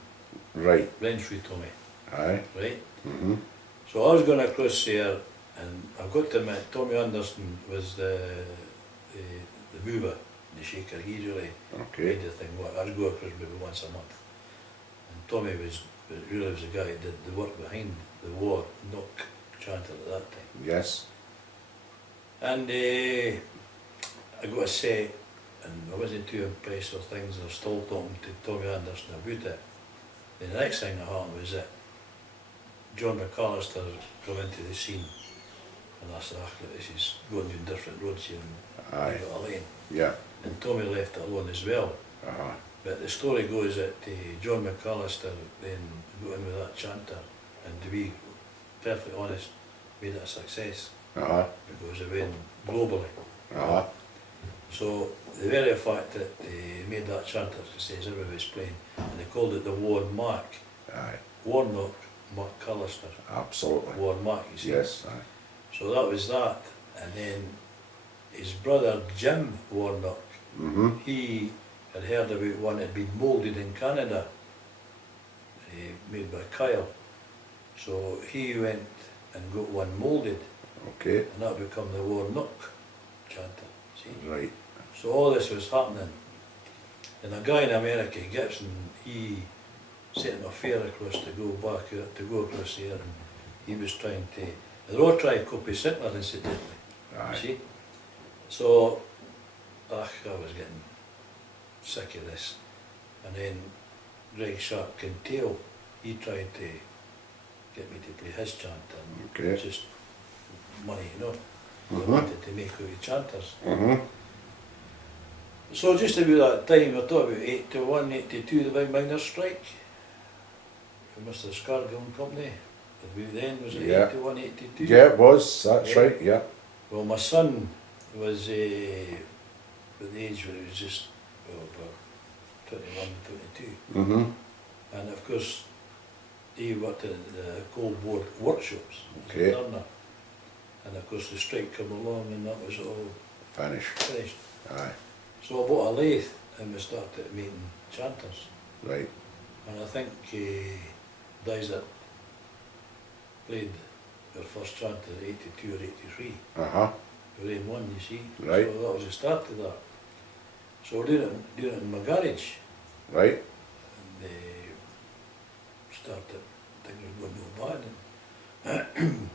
Right. Renfrew Tommy. Aye. Right? So I was going across there and I've got to admit Tommy Anderson was the mover, the shaker. He really made the thing work. I'd go across maybe once a month. And Tommy really was the guy who did the work behind the war knock chanter at that time. Yes. And I got a set and I wasn't too impressed with things and I was still talking to Tommy Anderson about it. Then the next thing that happened was that John McAllister come into the scene and I said, this is going down different roads here and I got a lane. Yeah. And Tommy left it alone as well. But the story goes that John McAllister then got in with that chanter and to be perfectly honest, made it a success because it went globally. So the very fact that they made that chanter, it says everybody's playing, and they called it the Warren Mark. Warnock, McAllister. Absolutely. Warren Mark, you see. Yes. So that was that, and then his brother Jim Warnock, he had heard about one that had been moulded in Canada, made by Kyle. So he went and got one moulded, and that became the Warnock chanter. See? Right. So all this was happening, and a guy in America, Gibson, he set an affair across to go back out, to go across there, and he was trying to. They're all trying to copy Sinclair, incidentally. See? So, I was getting sick of this. And then Greg Sharp and Tail, he tried to get me to play his chanter, and just money, you know. They wanted to make out chanters. So just about that time, I thought about 81, 82, the big miners' strike. Mr. Scargill Company. About then, was it 81, 82? Yeah, it was, that's right, yeah. Well, my son was at the age where he was just about 21, 22. And of course, he worked in the coal board workshops as a turner. And of course the strike came along and that was all finished. So I bought a lathe and we started making chanters. Right. And I think guys that played their first chanter 82 or 83. We were in one, you see. Right. So that was the start of that. So we're doing it in my garage. Right. And they started thinking it was going no bad. And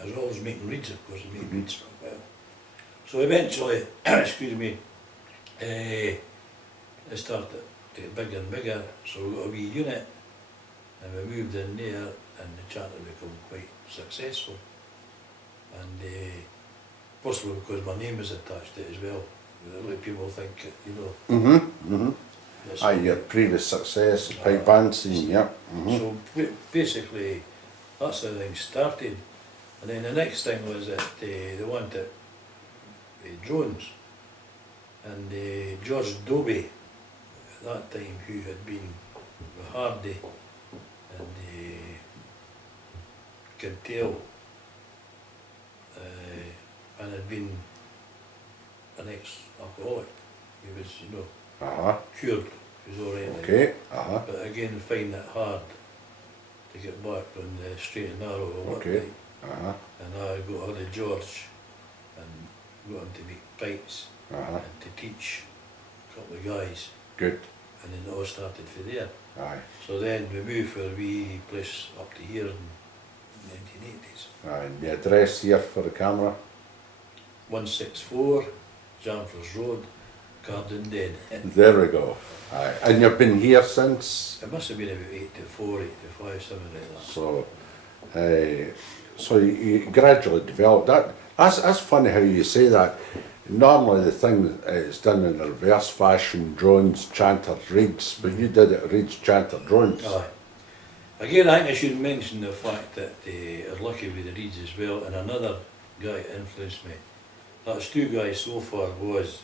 I was always making reeds, of course, I made reeds for a while. So eventually, excuse me, it started to get bigger and bigger, so we got a wee unit, and we moved in there, and the chanter became quite successful. And possibly because my name is attached to it as well. A lot of people think, you know. Your previous success, pipe band scene, yeah. So basically, that's how things started. And then the next thing was that they wanted drones. And George Dobie, at that time, who had been with Hardy and Kintail, and had been an ex-alcoholic. He was, you know, cured was alright. Okay. But again, find it hard to get back on the straight and narrow or what. Okay. And I got hold of George and got him to make pipes and to teach a couple of guys. Good. And then it all started from there. Aye. So then we moved for a wee place up to here in the 1980s. Aye. And the address here for the camera? 164 Jamfers Road, Cardindale. There we go. Aye. And you've been here since? It must have been about 84, 85, something like that. So you gradually developed that. That's funny how you say that. Normally the thing is done in a reverse fashion, drones, chanters, reeds, but you did it reeds, chanter, drones. Aye. Again, I think I should mention the fact that I was lucky with the reeds as well, and another guy influenced me. That's two guys so far was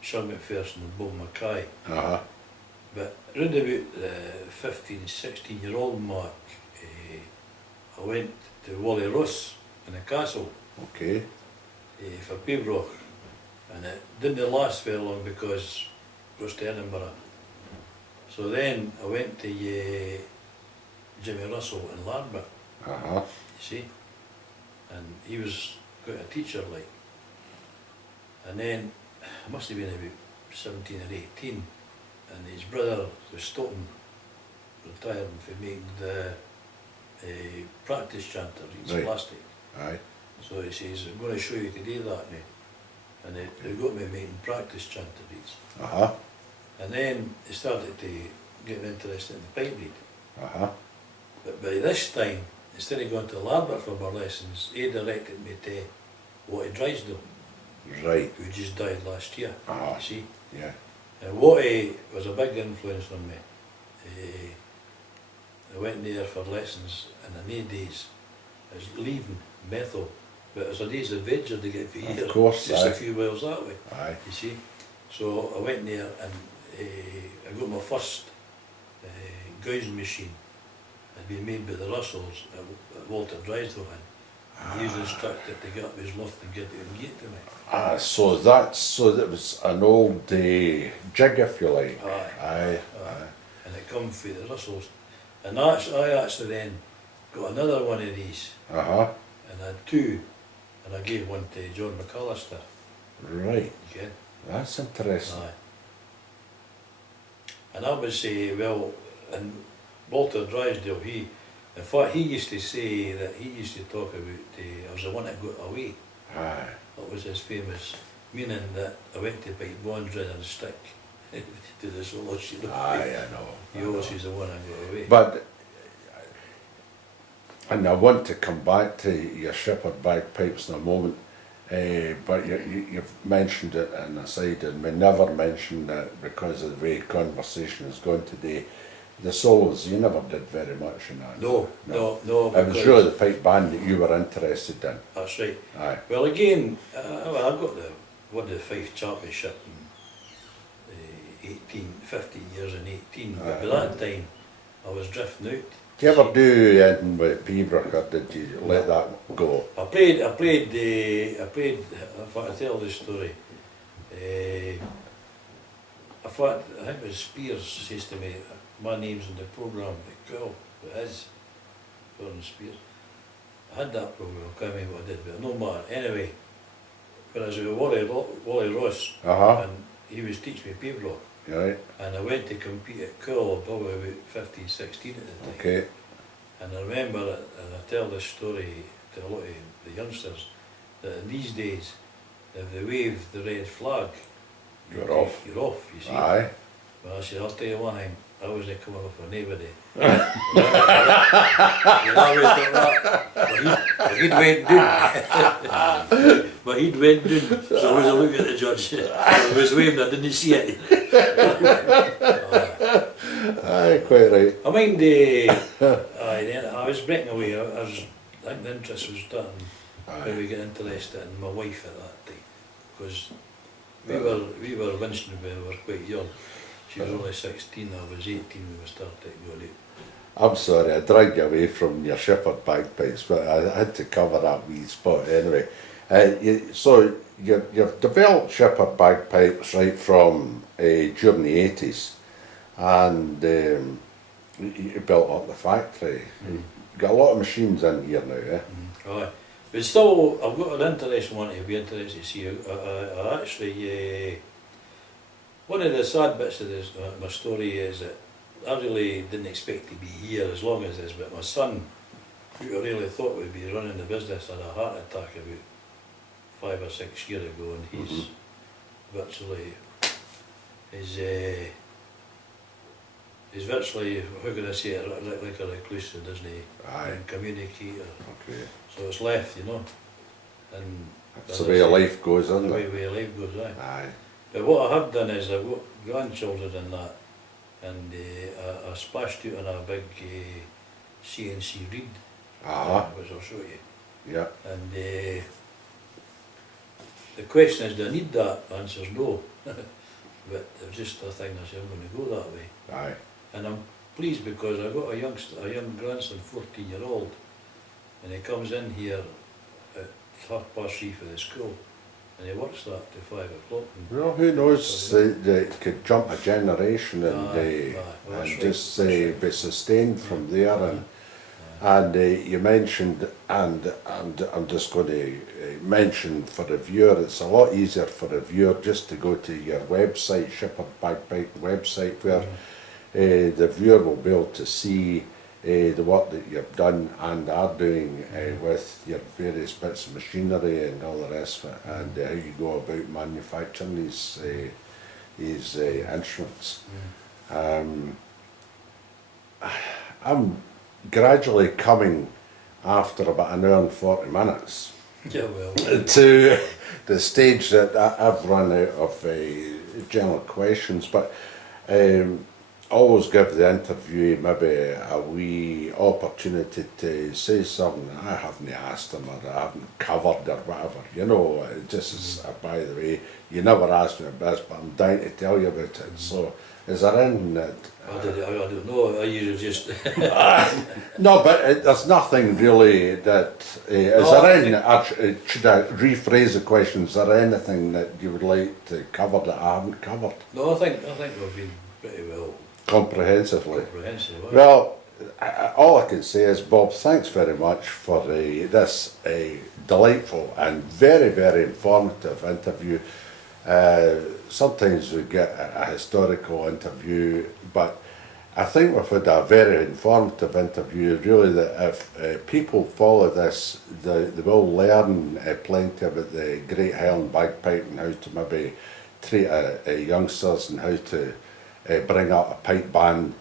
Sean McPherson and Bob Mackay. But around about the 15, 16-year-old mark, I went to Wally Ross in the castle Okay. for Pembroke, and it didn't last very long because I was to Edinburgh. So then I went to Jimmy Russell in Larbert, you see, and he was quite a teacher like. And then I must have been about 17 or 18, and his brother was Stoughton, retiring for making the practice chanter, it's Right. plastic. Aye. So he says, I'm going to show you to do that now. And they got me making practice chanter reeds. And then they started to get interested in the pipe reed. But by this time, instead of going to Larbert for more lessons, he directed me to Watty Drysdale, Right. who just died last year, you see. Yeah. And Watty was a big influence on me. I went there for lessons, and in the days, I was leaving Bethel, but it was a day's adventure to get to here, Of course, just aye. a few miles that way, Aye. you see. So I went there and I got my first gouging machine. Had been made by the Russells at Walter Drysdale, and he was instructed to get up his loft and get it and get to me. So that was an old jig, if you like. Aye. And it come from the Russells. And I actually then got another one of these, and I had two, and I gave one to John McAllister. Right. Okay. That's interesting. Aye. And I would say, well, and Walter Drysdale, in fact, he used to say that he used to talk about, I was the one that got away. Aye. That was his famous, meaning that I went to pipe bonds rather than stick to the soloist, you know. Aye, I know. He always was the one that got away. But, and I want to come back to your shepherd bagpipes in a moment, but you've mentioned it in aside, and we never mentioned that because of the way conversation has gone today. The solos, you never did very much in that. No. It was really the pipe band that you were interested in. That's right. Aye. Well, again, I got won the Fife Championship in 15 years in 18, but by that time I was drifting out. Did you ever do anything with Pembroke, or did you let that go? I played, if I tell this story, I think it was Spears says to me, my name's in the programme, cool, it is, Gordon Spears. I had that programme, I can't remember what I did, but no matter. Anyway, when I was with Wally Ross, and he was teaching me Pembroke, Right. and I went to compete at Cool, probably about 15, 16 at the time. Okay. And I remember, and I tell this story to a lot of the youngsters, that in these days, if they wave the red flag, You're off. You're off, you see. Aye. Well, I said, I'll tell you one thing, I wasn't coming off for anybody. But he'd went down. But he'd went down, so I wasn't looking at the judge. I was waving, I didn't see it. Aye, quite right. I mind, I was breaking away. I think the interest was starting when we got interested in my wife at that time, because we were wincing when we were quite young. She was only 16, I was 18 when we started going out. I'm sorry, I dragged you away from your shepherd bagpipes, but I had to cover that wee spot anyway. So you've developed shepherd bagpipes right from during the 80s, and he built up the factory. Got a lot of machines in here now, eh? Aye. But still, I've got an interesting one to be interested to see. I actually, one of the sad bits of this, my story is that I really didn't expect to be here as long as this, but my son, who I really thought would be running the business, had a heart attack about 5 or 6 years ago, and he's virtually, he's virtually, how can I say it, like a recluse, doesn't he? Aye. Communicator. Okay. So it's left, you know. And That's the way of life goes, isn't the it? way life goes, aye. Aye. But what I have done is I've got grandchildren and that, and I splashed out on a big CNC reed, which I'll show you. Yeah. And the question is, do I need that? The answer's no. But it was just a thing I said, I'm going to go that way. Aye. And I'm pleased because I've got a young grandson, 14-year-old, and he comes in here at 3:30 for the school, and he works that to 5 o'clock. Well, who knows, they could jump a generation and, Well, and right. just be sustained from there. And you mentioned, and I'm just going to mention for the viewer, it's a lot easier for the viewer just to go to your website, Shepherd Bagpipe website, where the viewer will be able to see the work that you've done and are doing with your various bits of machinery and all the rest of it, and how you go about manufacturing these instruments. I'm gradually coming, after about an hour and 40 minutes, Yeah, well, to the stage that I've run out of general questions, but always give the interviewee maybe a wee opportunity to say something I haven't asked them or I haven't covered or whatever, you know, it just is, by the way, you never asked me about this, but I'm dying to tell you about it. So is there anything that... I don't know, I usually just... No, but there's nothing really that... is there anything, should I rephrase the question, is there anything that you would like to cover that I haven't covered? No, I think we've been pretty well Comprehensively. comprehensive. Aye. Well, all I can say is, Bob, thanks very much for this delightful and very, very informative interview. Sometimes we get a historical interview, but I think we've had a very informative interview, really, that if people follow this, they will learn plenty about the Great Highland Bagpipe and how to maybe treat youngsters and how to bring up a pipe band